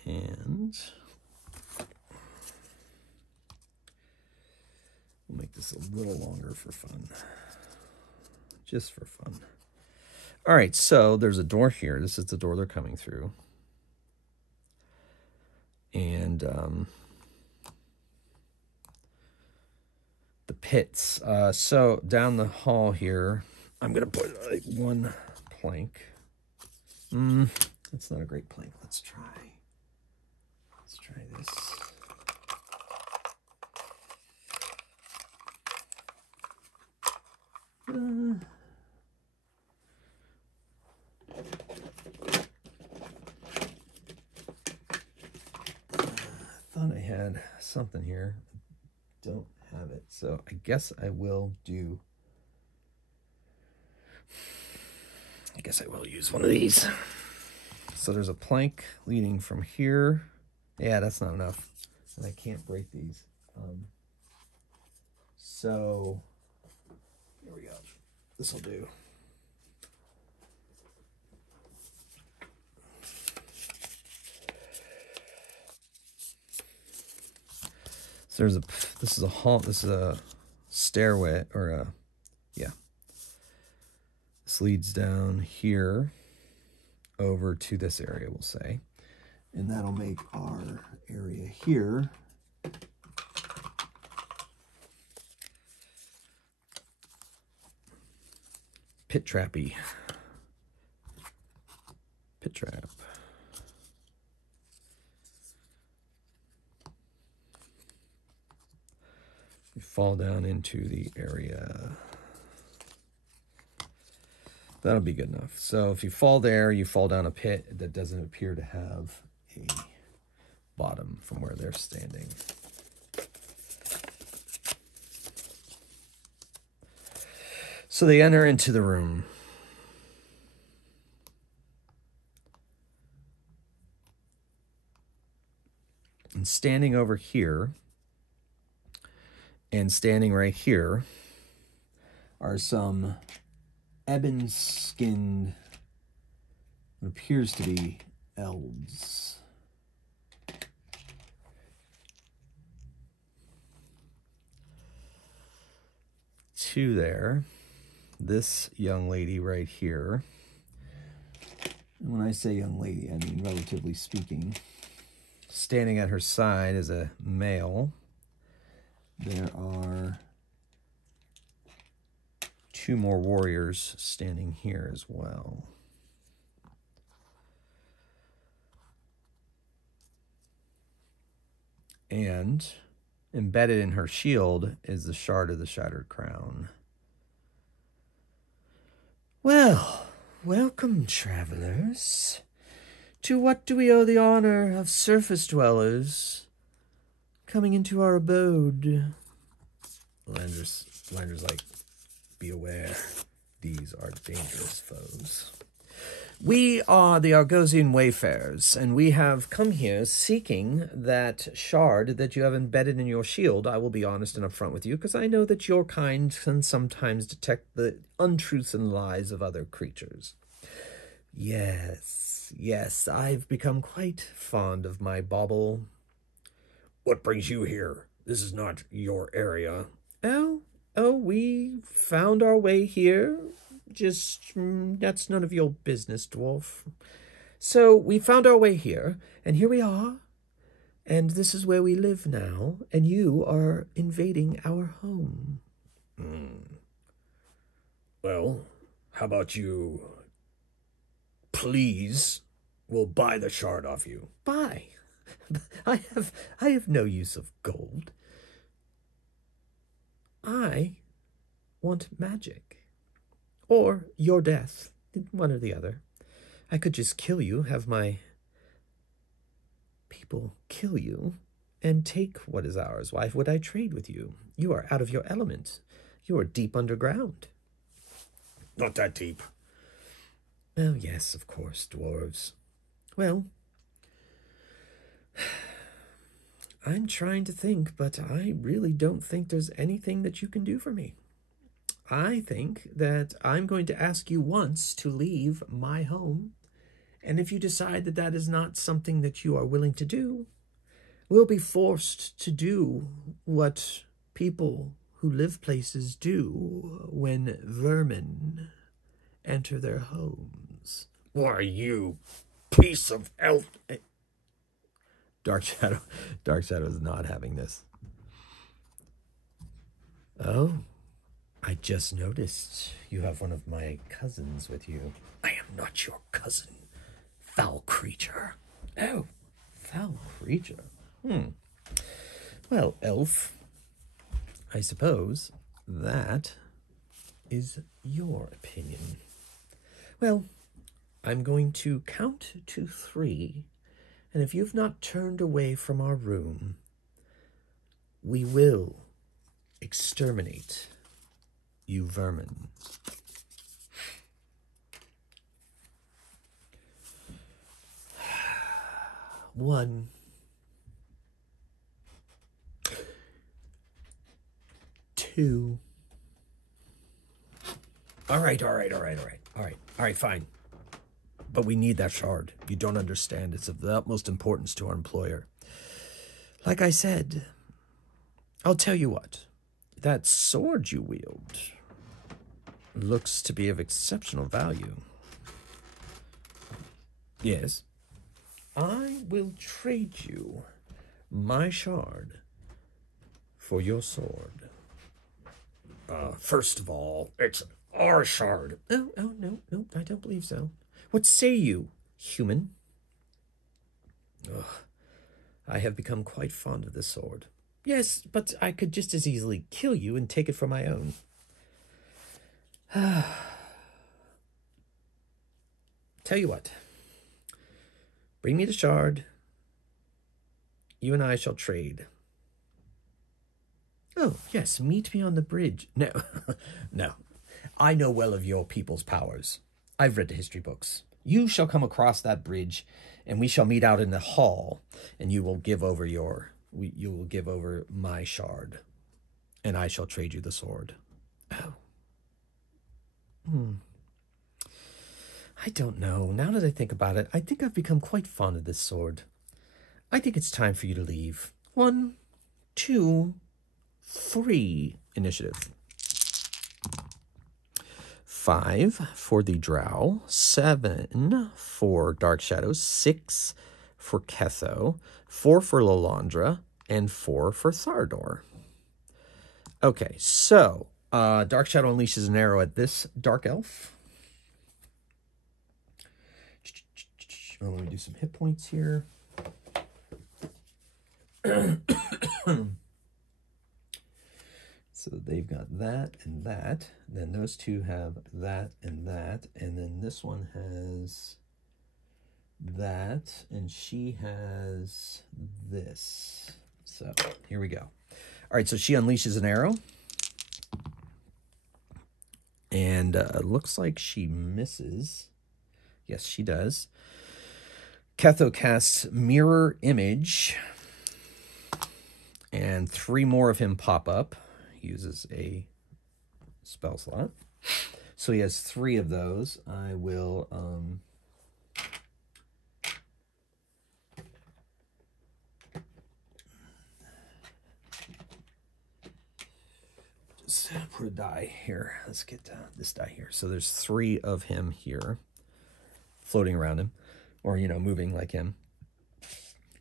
And we'll make this a little longer for fun. Just for fun. All right, so there's a door here. This is the door they're coming through. And the pits. So down the hall here, I'm going to put like one plank. That's not a great plank. Let's try this. Thought I had something here. Don't have it. So I guess I will use one of these. So there's a plank leading from here. Yeah, that's not enough. And I can't break these. So here we go. This will do. So this is a hall, this is a stairway, or this leads down here over to this area, we'll say. And that'll make our area here pit trappy. Pit trap. We fall down into the area. That'll be good enough. So if you fall there, you fall down a pit that doesn't appear to have a bottom from where they're standing. So they enter into the room. And standing over here and standing right here are some ebon-skinned, what appears to be elves. Two there. This young lady right here. And when I say young lady, I mean relatively speaking. Standing at her side is a male. There are two more warriors standing here as well. And embedded in her shield is the shard of the shattered crown. Well, welcome, travelers. To what do we owe the honor of surface dwellers coming into our abode? Lander's like, be aware, these are dangerous foes. We are the Argosian Wayfarers, and we have come here seeking that shard that you have embedded in your shield. I will be honest and upfront with you, because I know that your kind can sometimes detect the untruths and lies of other creatures. Yes, I've become quite fond of my bauble. What brings you here? This is not your area. Oh, we found our way here. Just, that's none of your business, dwarf. So, we found our way here, and here we are. And this is where we live now, and you are invading our home. Well, how about you... Please, we'll buy the shard off you. Buy? I have no use of gold. I I want magic. Or your death, one or the other. I could just kill you, have my people kill you, and take what is ours. Why would I trade with you? You are out of your element. You are deep underground. Not that deep. Oh, yes, of course, dwarves. Well, I'm trying to think, but I really don't think there's anything that you can do for me. I think that I'm going to ask you once to leave my home, and if you decide that that is not something that you are willing to do, we'll be forced to do what people who live places do when vermin enter their homes. Why, you piece of elf... Dark Shadow is not having this. Oh, I just noticed you have one of my cousins with you. I am not your cousin, foul creature. Oh, foul creature. Well, elf, I suppose that is your opinion. Well, I'm going to count to 3, and if you've not turned away from our room, we will exterminate you vermin. 1, 2. All right, fine. But we need that shard. You don't understand. It's of the utmost importance to our employer. Like I said, I'll tell you what. That sword you wield looks to be of exceptional value. Yes. I will trade you my shard for your sword. First of all, it's our shard. Oh, no, I don't believe so. What say you, human? Ugh, I have become quite fond of this sword. Yes, but I could just as easily kill you and take it for my own. Tell you what. Bring me the shard. You and I shall trade. Oh, yes, meet me on the bridge. No, no. I know well of your people's powers. I've read the history books. You shall come across that bridge, and we shall meet out in the hall, and you will give over my shard, and I shall trade you the sword. Oh. I don't know. Now that I think about it, I think I've become quite fond of this sword. I think it's time for you to leave. 1, 2, 3. Initiative. 5 for the Drow, 7 for Dark Shadow, 6 for Ketho, 4 for Lalandra, and 4 for Thardor. Okay, so Dark Shadow unleashes an arrow at this Dark Elf. Let me do some hit points here. So they've got that and that. Then those two have that and that. And then this one has that. And she has this. So here we go. All right, so she unleashes an arrow. And it looks like she misses. Yes, she does. Ketho casts Mirror Image. And 3 more of him pop up. He uses a spell slot. So he has 3 of those. I will just put a die here. Let's get this die here. So there's 3 of him here floating around him, or moving like him.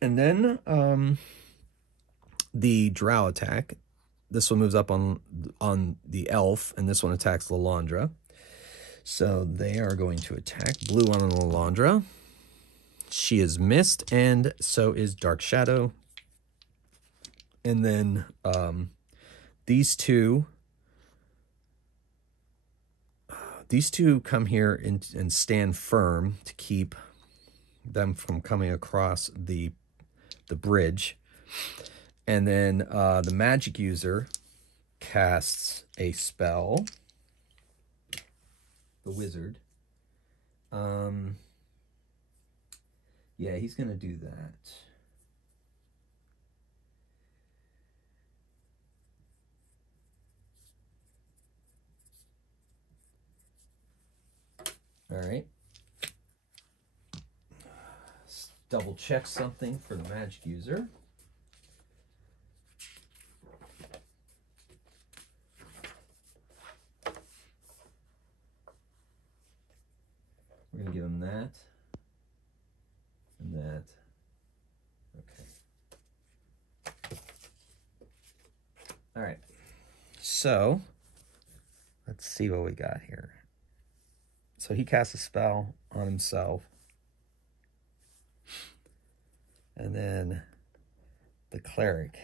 And then the Drow attack. This one moves up on the elf, and this one attacks Lalandra. So they are going to attack. Blue on Lalandra. She is missed, and so is Dark Shadow. And then these two these two come here and stand firm to keep them from coming across the bridge. And then the magic user casts a spell. The wizard. Yeah, he's going to do that. All right. Let's double check something for the magic user. We're going to give him that and that. Okay. All right. So let's see what we got here. So he casts a spell on himself. And then the cleric,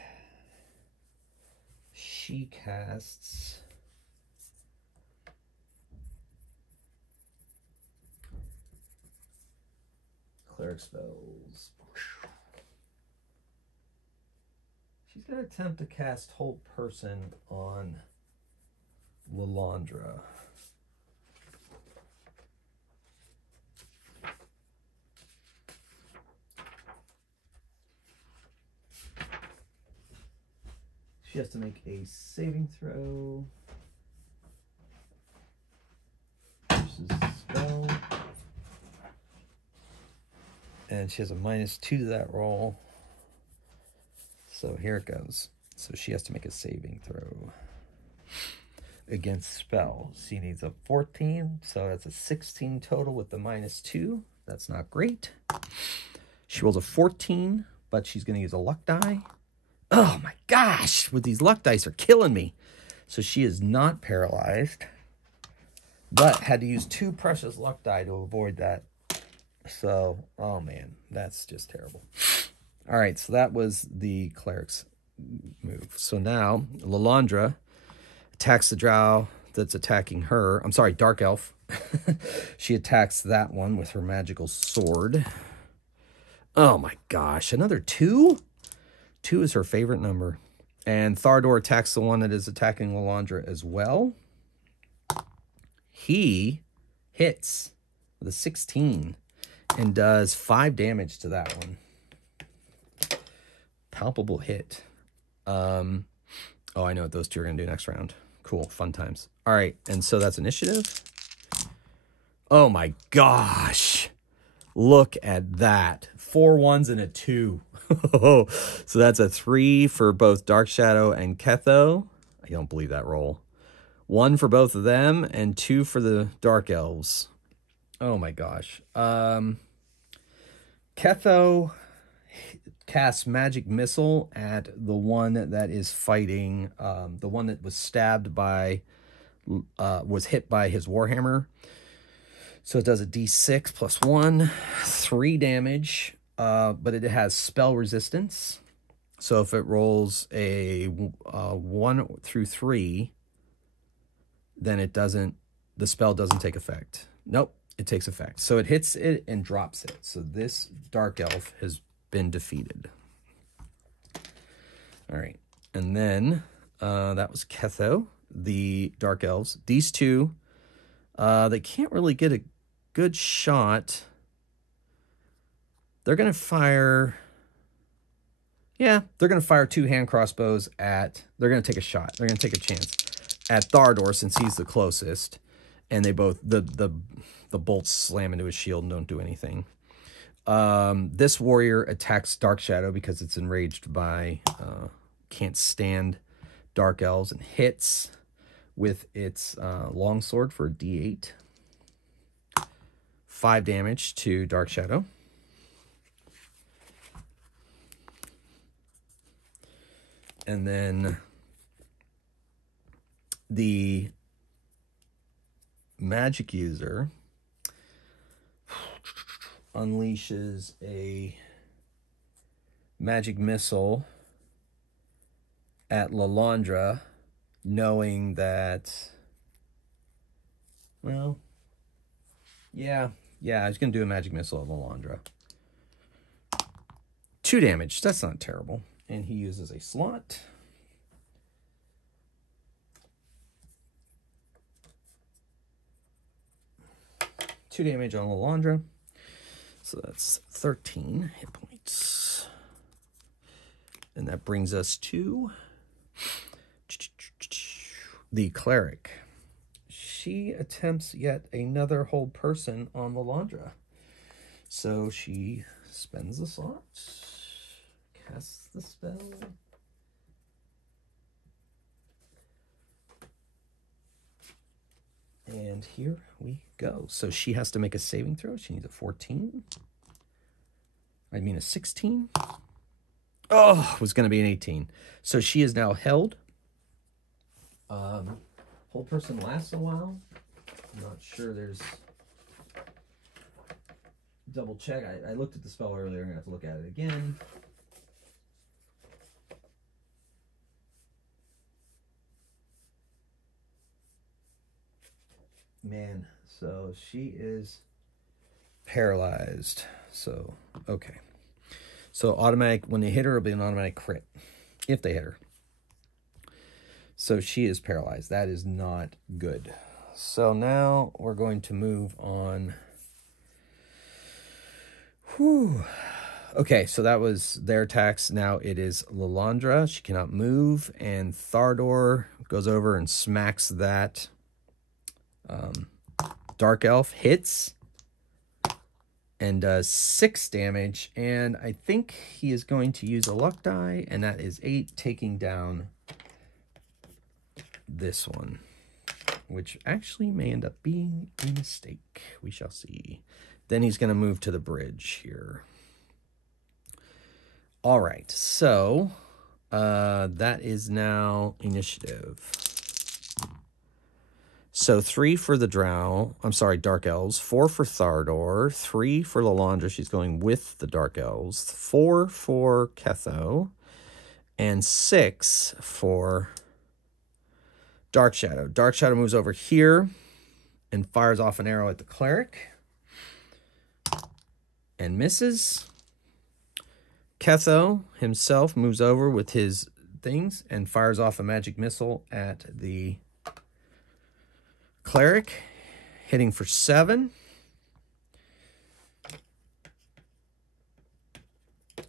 she casts cleric spells. She's going to attempt to cast Hold Person on Lalandra. She has to make a saving throw. Versus spell. And she has a -2 to that roll. So here it goes. So she has to make a saving throw against spell. She needs a 14, so that's a 16 total with the -2. That's not great. She rolls a 14, but she's going to use a luck die. Oh my gosh, with these luck dice are killing me. So she is not paralyzed, but had to use 2 precious luck die to avoid that. So, oh man, that's just terrible. All right, so that was the cleric's move. So now Lalandra attacks the drow that's attacking her. I'm sorry, Dark Elf. She attacks that one with her magical sword. Oh my gosh, another 2? 2 is her favorite number. And Thardor attacks the one that is attacking Lalandra as well. He hits with a 16 and does 5 damage to that one. Palpable hit. Oh, I know what those two are going to do next round. Cool, fun times. All right, and so that's initiative. Oh my gosh. Look at that. 4 1s and a 2. So that's a 3 for both Dark Shadow and Ketho. I don't believe that roll. 1 for both of them and 2 for the Dark Elves. Oh my gosh. Ketho casts Magic Missile at the one that is fighting, the one that was stabbed by, was hit by his Warhammer. So it does a d6 plus 1, 3 damage, but it has spell resistance. So if it rolls a 1 through 3, then it doesn't, the spell doesn't take effect. Nope, it takes effect. So it hits it and drops it. So this Dark Elf has been defeated. All right, and then that was Ketho, the Dark Elves. These two, they can't really get a good shot. They're going to fire... Yeah, they're going to fire 2 hand crossbows at... They're going to take a shot. They're going to take a chance at Thardor since he's the closest. And they both... The bolts slam into his shield and don't do anything. This warrior attacks Dark Shadow because it's enraged by... can't stand Dark Elves and hits with its longsword for a d8. 5 damage to Dark Shadow. And then the magic user unleashes a magic missile at Lalandra, knowing that... Well, yeah. I was going to do a magic missile at Lalandra. 2 damage. That's not terrible. And he uses a slot. Two damage on Lalandra. So that's 13 hit points. And that brings us to the cleric. She attempts yet another hold person on Lalandra. So she spends the slot, casts the spell. And here we go. So she has to make a saving throw. She needs a 14. I mean a 16. Oh, it was going to be an 18. So she is now held. Hold person lasts a while. I'm not sure there's... Double check. I looked at the spell earlier. I'm going to have to look at it again. Man, so she is paralyzed. So, okay. So automatic, when they hit her, it'll be an automatic crit. If they hit her. So she is paralyzed. That is not good. So now we're going to move on. Whew. Okay, so that was their attacks. Now it is Lalandra. She cannot move. And Thardor goes over and smacks that Dark Elf. Hits. And does 6 damage. And I think he is going to use a luck die. And that is 8, taking down this one. Which actually may end up being a mistake. We shall see. Then he's going to move to the bridge here. All right, so that is now initiative. So 3 for the Dark Elves, 4 for Thardor, 3 for Lalandra, she's going with the Dark Elves, 4 for Ketho, and 6 for Dark Shadow. Dark Shadow moves over here and fires off an arrow at the cleric. And misses. Ketho himself moves over with his things and fires off a magic missile at the cleric, hitting for 7.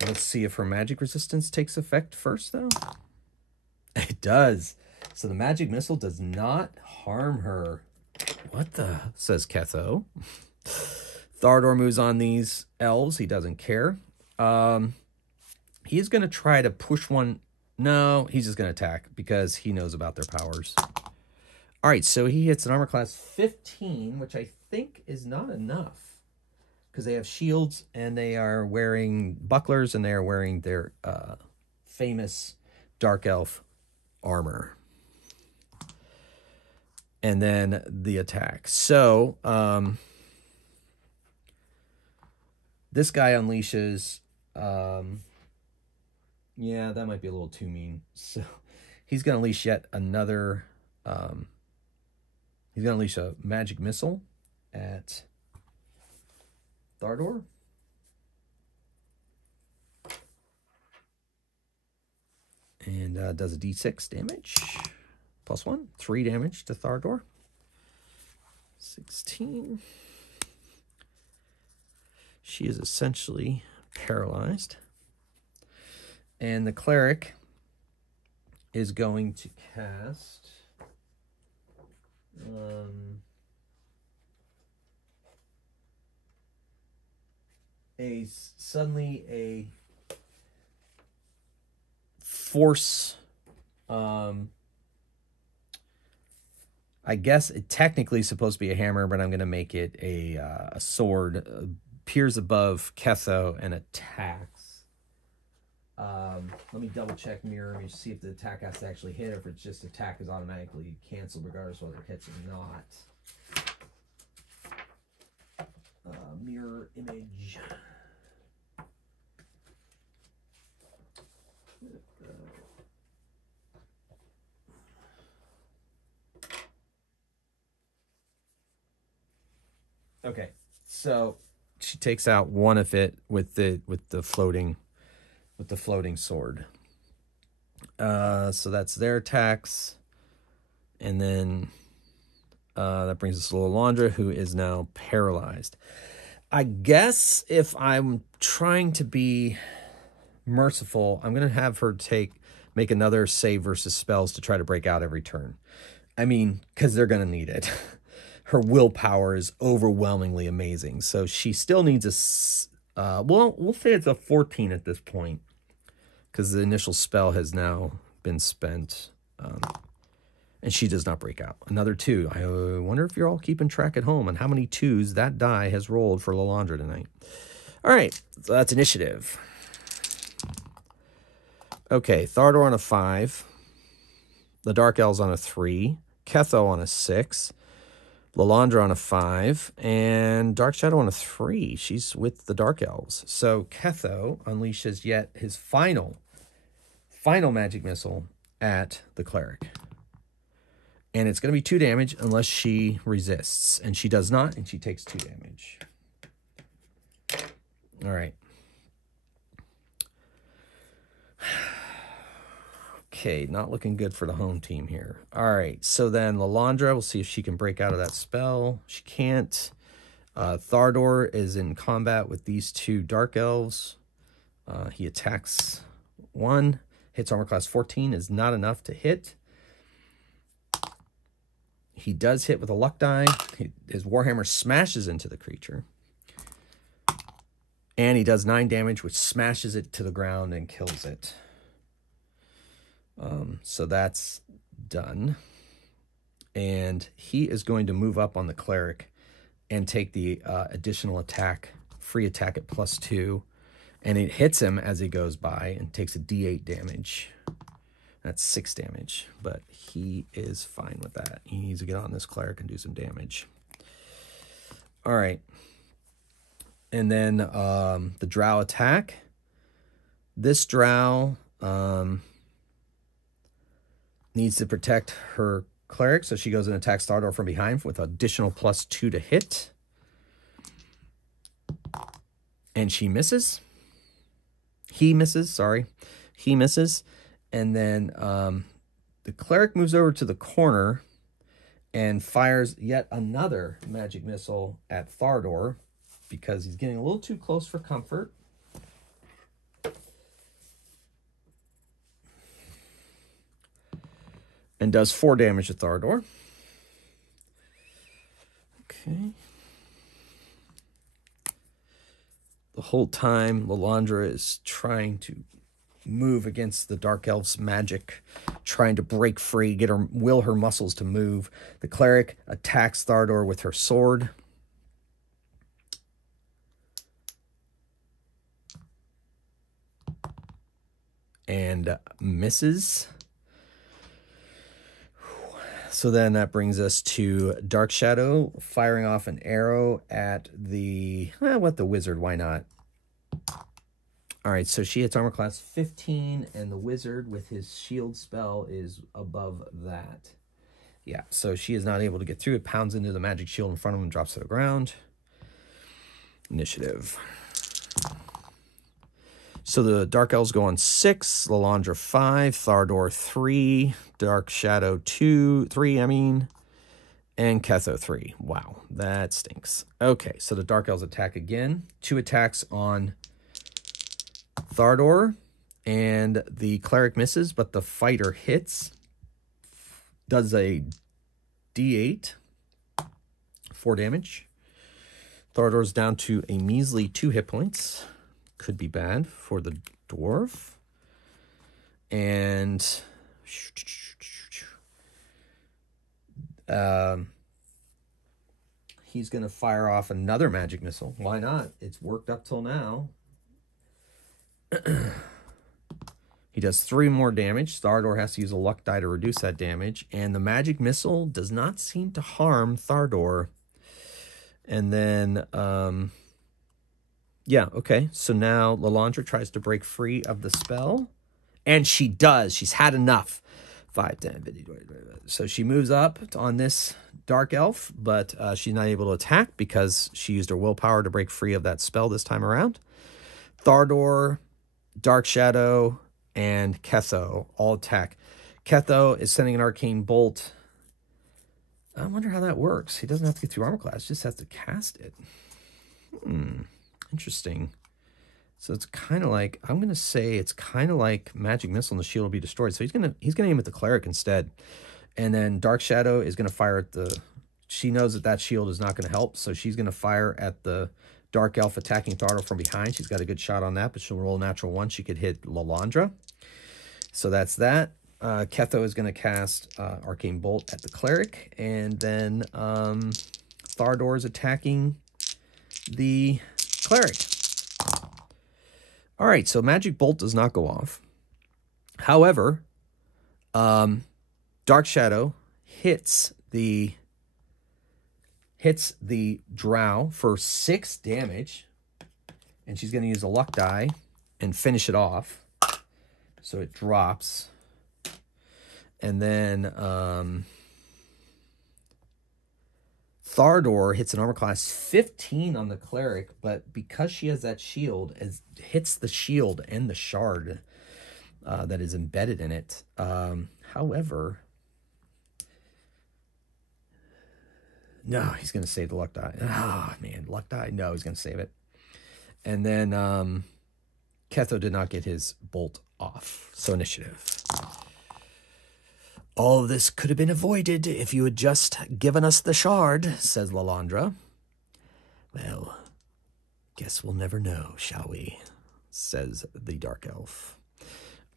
Let's see if her magic resistance takes effect first, though. It does. So the magic missile does not harm her. What the? Says Ketho. Thardor moves on these elves. He doesn't care. He's going to try to push one. No, he's just going to attack because he knows about their powers. All right, so he hits an armor class 15, which I think is not enough because they have shields and they are wearing bucklers and they are wearing their famous Dark Elf armor. And then the attack. So, this guy unleashes, yeah, that might be a little too mean. So he's going to unleash yet another, he's going to unleash a magic missile at Thardor. And does a d6 damage. +1, 3 damage to Thardor. 16. She is essentially paralyzed. And the cleric is going to cast suddenly a force. I guess it technically is supposed to be a hammer, but I'm going to make it a sword. Appears above Ketho and attacks. Let me double check mirror me see if the attack has to actually hit or if it's just attack is automatically canceled regardless of whether it hits or not. Mirror image. Okay, so she takes out one of it with the floating sword. So that's their attacks, and then that brings us to Lalandra, who is now paralyzed. I guess if I'm trying to be merciful, I'm gonna have her make another save versus spells to try to break out every turn. I mean, because they're gonna need it. Her willpower is overwhelmingly amazing, so she still needs a well, we'll say it's a 14 at this point, because the initial spell has now been spent, and she does not break out. Another 2. I wonder if you're all keeping track at home on how many 2s that die has rolled for Lalandra tonight. All right, so that's initiative. Okay, Thardor on a 5. The Dark Elves on a 3. Ketho on a 6. Lalandra on a 5. And Dark Shadow on a 3. She's with the Dark Elves. So Ketho unleashes yet his final magic missile at the Cleric. And it's going to be 2 damage unless she resists. And she does not, and she takes 2 damage. All right. Okay, not looking good for the home team here. All right, so then Lalandra, we'll see if she can break out of that spell. She can't. Thardor is in combat with these 2 Dark Elves. He attacks 1. Hits armor class 14, is not enough to hit. He does hit with a luck die. His Warhammer smashes into the creature. And he does 9 damage, which smashes it to the ground and kills it. So that's done. And he is going to move up on the Cleric and take the additional attack, free attack at +2. And it hits him as he goes by and takes a d8 damage. That's 6 damage, but he is fine with that. He needs to get on this Cleric and do some damage. All right. And then the Drow attack. This Drow needs to protect her Cleric, so she goes and attacks Thardor from behind with additional +2 to hit. And she misses. He misses, sorry. He misses. And then the Cleric moves over to the corner and fires yet another magic missile at Thardor because he's getting a little too close for comfort. And does 4 damage to Thardor. Okay. The whole time, Lalandra is trying to move against the Dark Elf's magic, trying to break free, will her muscles to move. The Cleric attacks Thardor with her sword. And misses. So then that brings us to Dark Shadow firing off an arrow at the wizard, why not? All right, so she hits armor class 15, and the wizard with his shield spell is above that. Yeah, so she is not able to get through. It pounds into the magic shield in front of him and drops to the ground. Initiative. So the Dark Elves go on 6, Lalandra 5, Thardor 3, Dark Shadow 3, and Ketho 3. Wow, that stinks. Okay, so the Dark Elves attack again. 2 attacks on Thardor, and the Cleric misses, but the fighter hits. Does a d8, 4 damage. Thardor's down to a measly 2 hit points. Could be bad for the dwarf. And he's going to fire off another magic missile. Why not? It's worked up till now. He does 3 more damage. Thardor has to use a luck die to reduce that damage. And the magic missile does not seem to harm Thardor. And then... yeah, okay. So now Lalandra tries to break free of the spell. And she does. She's had enough. 5, 10, 50, 20, 25. So she moves up on this dark elf, but she's not able to attack because she used her willpower to break free of that spell this time around. Thardor, Dark Shadow, and Ketho all attack. Ketho is sending an arcane bolt. I wonder how that works. He doesn't have to get through armor class, just has to cast it. Interesting. So it's kind of like, I'm going to say it's kind of like Magic Missile and the shield will be destroyed. So he's going to aim at the cleric instead. And then Dark Shadow is going to fire at the, she knows that that shield is not going to help. So she's going to fire at the Dark Elf attacking Thardor from behind. She's got a good shot on that, but she'll roll a natural 1. She could hit Lalandra. So that's that. Ketho is going to cast Arcane Bolt at the cleric. And then Thardor is attacking the cleric. All right, so Magic Bolt does not go off. However, Dark Shadow hits the drow for 6 damage, and she's going to use a luck die and finish it off. So it drops. And then Thardor hits an armor class 15 on the cleric, but because she has that shield, it hits the shield and the shard that is embedded in it. However, no, he's going to save the luck die. Oh, man, luck die. No, he's going to save it. And then Ketho did not get his bolt off. So initiative. All of this could have been avoided if you had just given us the shard, says Lalandra. Well, guess we'll never know, shall we? Says the Dark Elf.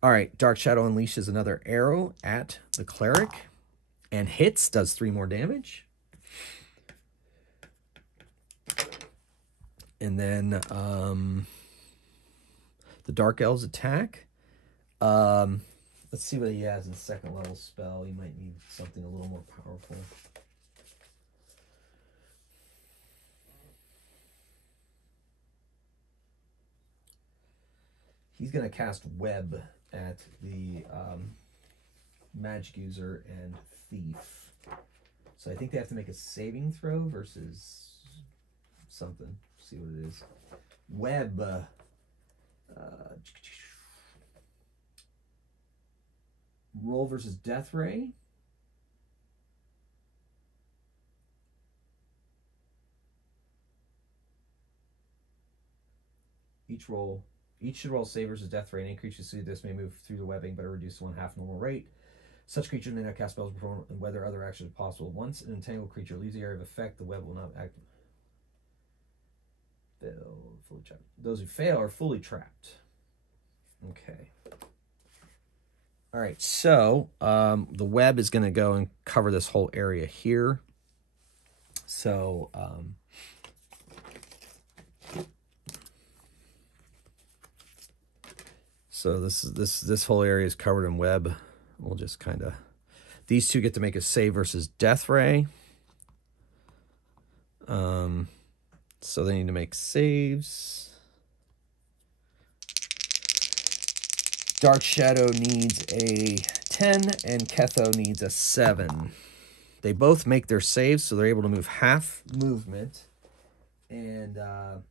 All right, Dark Shadow unleashes another arrow at the cleric and hits, does 3 more damage. And then the Dark Elves attack. Let's see what he has in 2nd level spell. He might need something a little more powerful. He's going to cast Web at the magic user and thief. So I think they have to make a saving throw versus something. See what it is. Web. Roll versus Death Ray. Each should roll save versus Death Ray. Any creature see this may move through the webbing, but reduce to 1/2 normal rate. Such creatures may not cast spells before, and whether other actions are possible. Once an entangled creature leaves the area of effect, the web will not act. Fully trapped. Those who fail are fully trapped. Okay. All right, so the web is going to go and cover this whole area here. So this whole area is covered in web. We'll just kind of, these two get to make a save versus Death Ray. So they need to make saves. Dark Shadow needs a 10 and Ketho needs a 7. They both make their saves, so they're able to move half movement. And but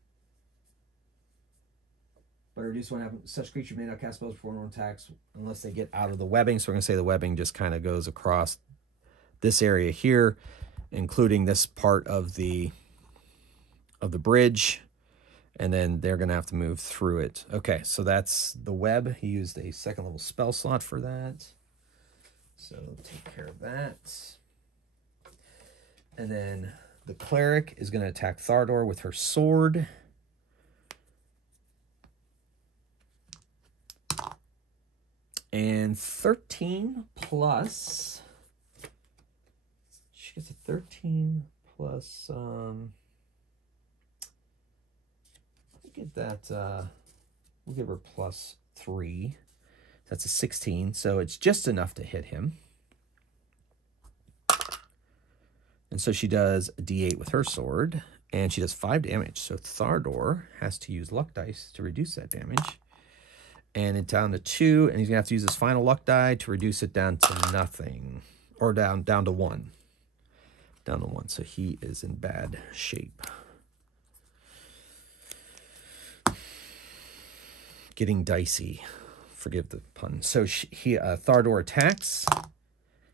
reduce 1/2. Such creature may not cast spells before normal attacks unless they get out of the webbing. So we're going to say the webbing just kind of goes across this area here, including this part of the bridge. And then they're going to have to move through it. Okay, so that's the web. He used a 2nd level spell slot for that. So take care of that. And then the cleric is going to attack Thardor with her sword. And 13 plus... She gets a 13 plus... Get that, we'll give her +3. That's a 16, so it's just enough to hit him. And so she does a d8 with her sword, and she does 5 damage. So Thardor has to use luck dice to reduce that damage. and it's down to 2, and he's gonna have to use his final luck die to reduce it down to nothing, or down to 1. Down to 1. So he is in bad shape. Getting dicey. Forgive the pun. So Thardor attacks,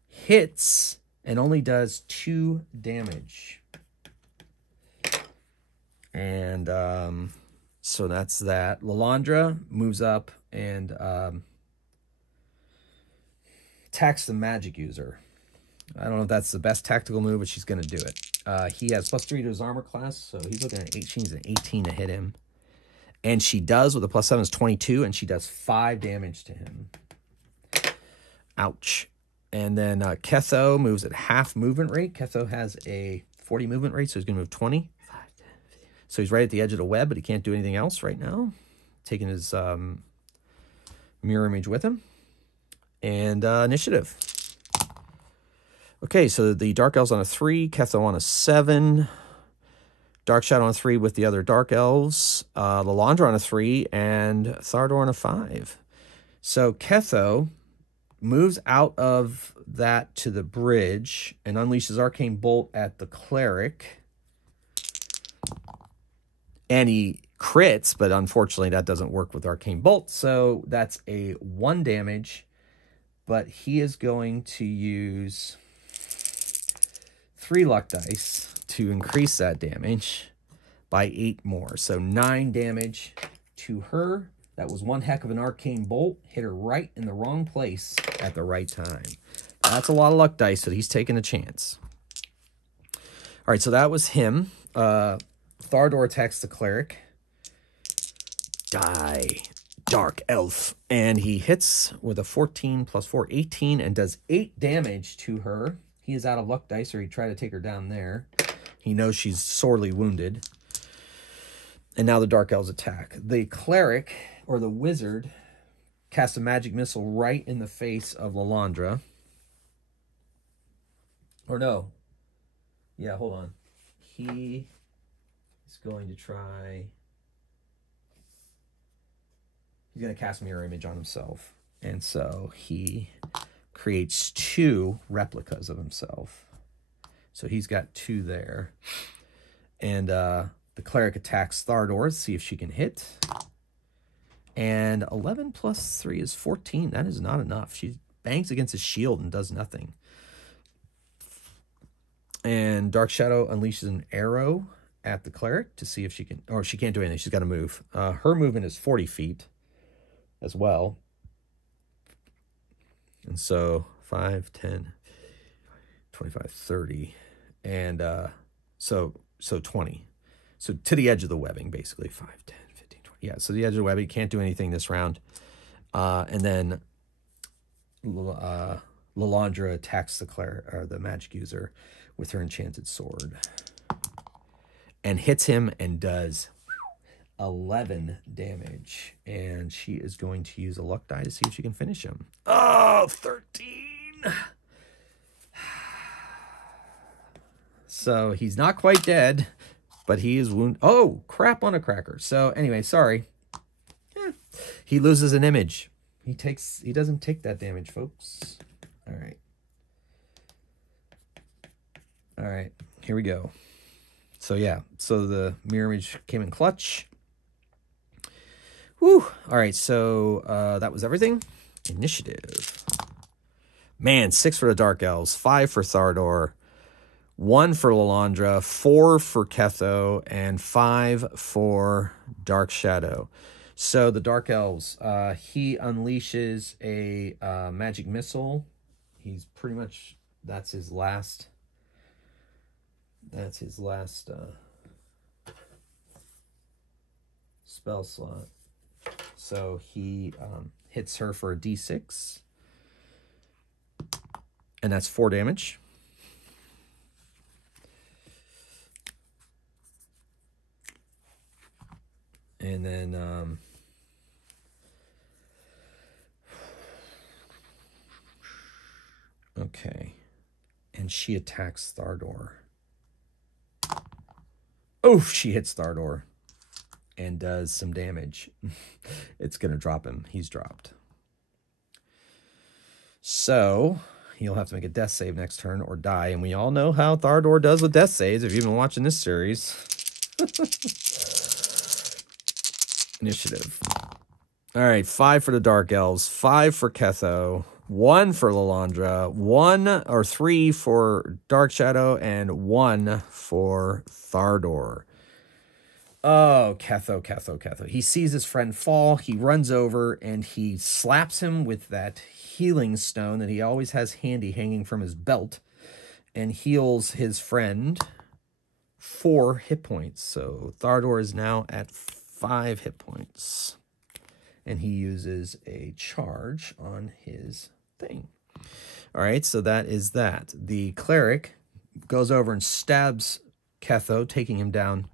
hits, and only does 2 damage. And so that's that. Lilandra moves up and attacks the magic user. I don't know if that's the best tactical move, but she's going to do it. He has +3 to his armor class, so he's looking at 18. She's an 18 to hit him. And she does, with a +7 is 22, and she does 5 damage to him. Ouch. And then Ketho moves at half movement rate. Ketho has a 40 movement rate, so he's going to move 20. So he's right at the edge of the web, but he can't do anything else right now. Taking his mirror image with him. And initiative. Okay, so the Dark Elves on a 3, Ketho on a 7, Dark Shadow on a 3 with the other Dark Elves, Lilandra on a 3, and Thardor on a 5. So Ketho moves out of that to the bridge and unleashes Arcane Bolt at the Cleric. And he crits, but unfortunately that doesn't work with Arcane Bolt, so that's a 1 damage. But he is going to use 3 luck dice to increase that damage by 8 more. So 9 damage to her. That was one heck of an Arcane Bolt. Hit her right in the wrong place at the right time. That's a lot of luck dice, so he's taking a chance. All right, so that was him. Thardor attacks the Cleric. Die, Dark Elf. And he hits with a 14 + 4, 18, and does 8 damage to her. He is out of luck dice, or he tried to take her down there. He knows she's sorely wounded. And now the Dark Elves attack. The Cleric, or the Wizard, casts a magic missile right in the face of Lilandra. Or no. Yeah, hold on. He is going to try... He's going to cast Mirror Image on himself. And so he creates 2 replicas of himself. So he's got 2 there. And the Cleric attacks Thardor to see if she can hit. And 11 + 3 is 14. That is not enough. She bangs against his shield and does nothing. And Dark Shadow unleashes an arrow at the Cleric to see if she can... Or she can't do anything. She's got to move. Her movement is 40 feet as well. And so 5, 10, 25, 30. And so 20. So to the edge of the webbing, basically. 5, 10, 15, 20. Yeah, so the edge of the webbing. Can't do anything this round. And then Lilandra attacks the Cleric, or the magic user, with her enchanted sword. And hits him and does 11 damage. And she is going to use a luck die to see if she can finish him. Oh, 13. So he's not quite dead, but he is wounded. Oh, crap on a cracker. So anyway, sorry. He loses an image. He doesn't take that damage, folks. All right. All right, here we go. So yeah, so the mirror image came in clutch. Whew. All right, so that was everything. Initiative. Man, 6 for the Dark Elves, 5 for Thardor, 1 for Lilandra, 4 for Ketho, and 5 for Dark Shadow. So the Dark Elves, he unleashes a magic missile. He's pretty much, that's his last spell slot. So he hits her for a d6. And that's 4 damage. And then okay. And she attacks Thardor. Oh, she hits Thardor. and does some damage. It's going to drop him. He's dropped. So he'll have to make a death save next turn or die. And we all know how Thardor does with death saves if you've been watching this series. Initiative. All right, 5 for the Dark Elves, 5 for Ketho, 1 for Lilandra, 3 for Dark Shadow, and 1 for Thardor. Oh, Ketho. He sees his friend fall. He runs over and he slaps him with that healing stone that he always has handy hanging from his belt and heals his friend 4 hit points. So Thardor is now at 5 hit points. And he uses a charge on his thing. All right, so that is that. The cleric goes over and stabs Ketho, taking him down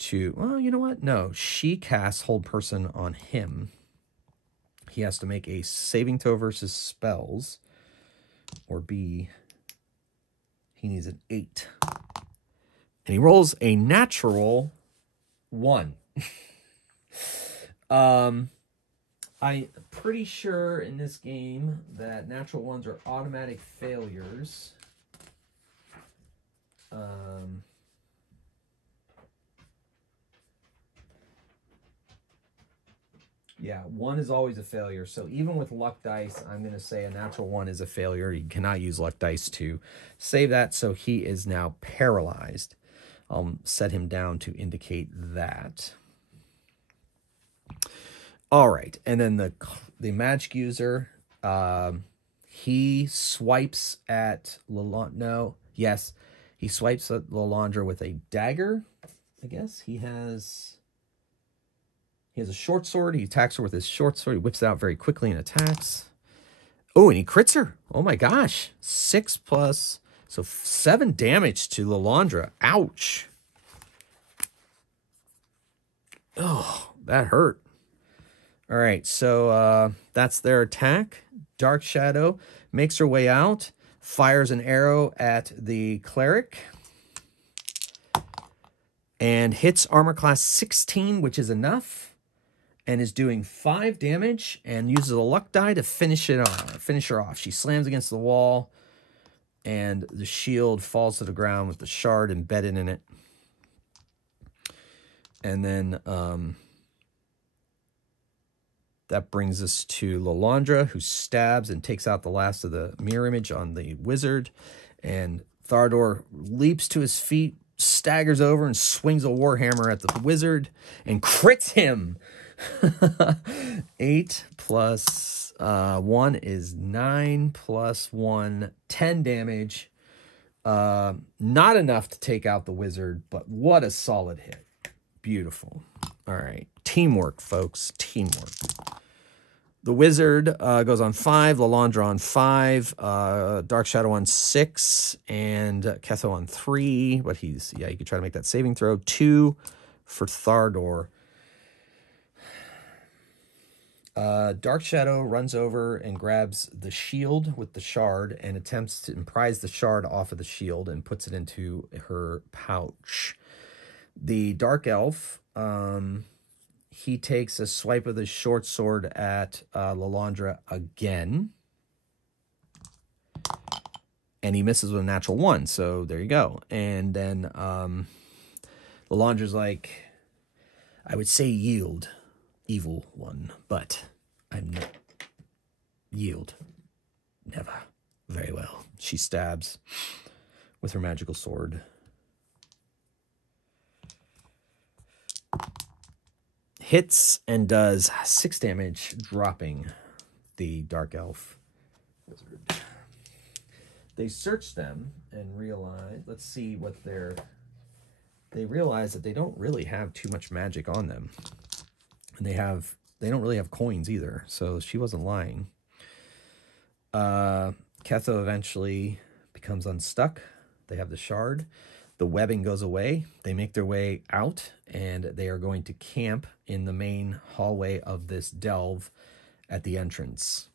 to... Well, you know what? No, she casts Hold Person on him. He has to make a saving throw versus spells. Or B, he needs an 8. And he rolls a natural 1. I'm pretty sure in this game that natural 1s are automatic failures. Yeah, 1 is always a failure. So even with luck dice, I'm going to say a natural 1 is a failure. You cannot use luck dice to save that. So he is now paralyzed. I'll set him down to indicate that. All right, and then the magic user, he swipes at Lilandra. Yes, he swipes at Lilandra with a dagger. I guess he has a short sword. He attacks her with his short sword. He whips it out very quickly and attacks. Oh, and he crits her. Oh my gosh, 6 plus, so 7 damage to Lilandra. Ouch. Oh, that hurt. All right, so that's their attack. Dark Shadow makes her way out, fires an arrow at the cleric, and hits armor class 16, which is enough, and is doing 5 damage, and uses a luck die to finish her off. She slams against the wall, and the shield falls to the ground with the shard embedded in it. And then... that brings us to Lilandra, who stabs and takes out the last of the mirror image on the wizard. And Thardor leaps to his feet, staggers over, and swings a warhammer at the wizard and crits him. 8 plus 1 is 9 plus 1, 10 damage. Not enough to take out the wizard, but what a solid hit. Beautiful. All right. Teamwork, folks. Teamwork. The wizard goes on 5, Lilandra on 5, Dark Shadow on 6, and Ketho on 3. But you could try to make that saving throw. 2 for Thardor. Dark Shadow runs over and grabs the shield with the shard and attempts to prise the shard off of the shield and puts it into her pouch. The Dark Elf... he takes a swipe of the short sword at Lilandra again. And he misses with a natural 1, so there you go. And then Lilandra's like, I would say yield, evil one, but I'm not. Yield. Never. Very well. She stabs with her magical sword. Hits and does 6 damage, dropping the Dark Elf wizard. They search them and realize, let's see what they realize that they don't really have too much magic on them. And they don't really have coins either, so she wasn't lying. Ketho eventually becomes unstuck. They have the shard. The webbing goes away. They make their way out, and they are going to camp in the main hallway of this delve at the entrance.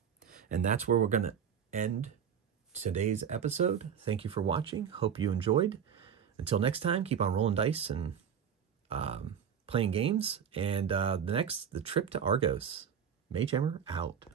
And that's where we're going to end today's episode. Thank you for watching. Hope you enjoyed. Until next time, keep on rolling dice and playing games. And the trip to Argos. Mage Hammer out.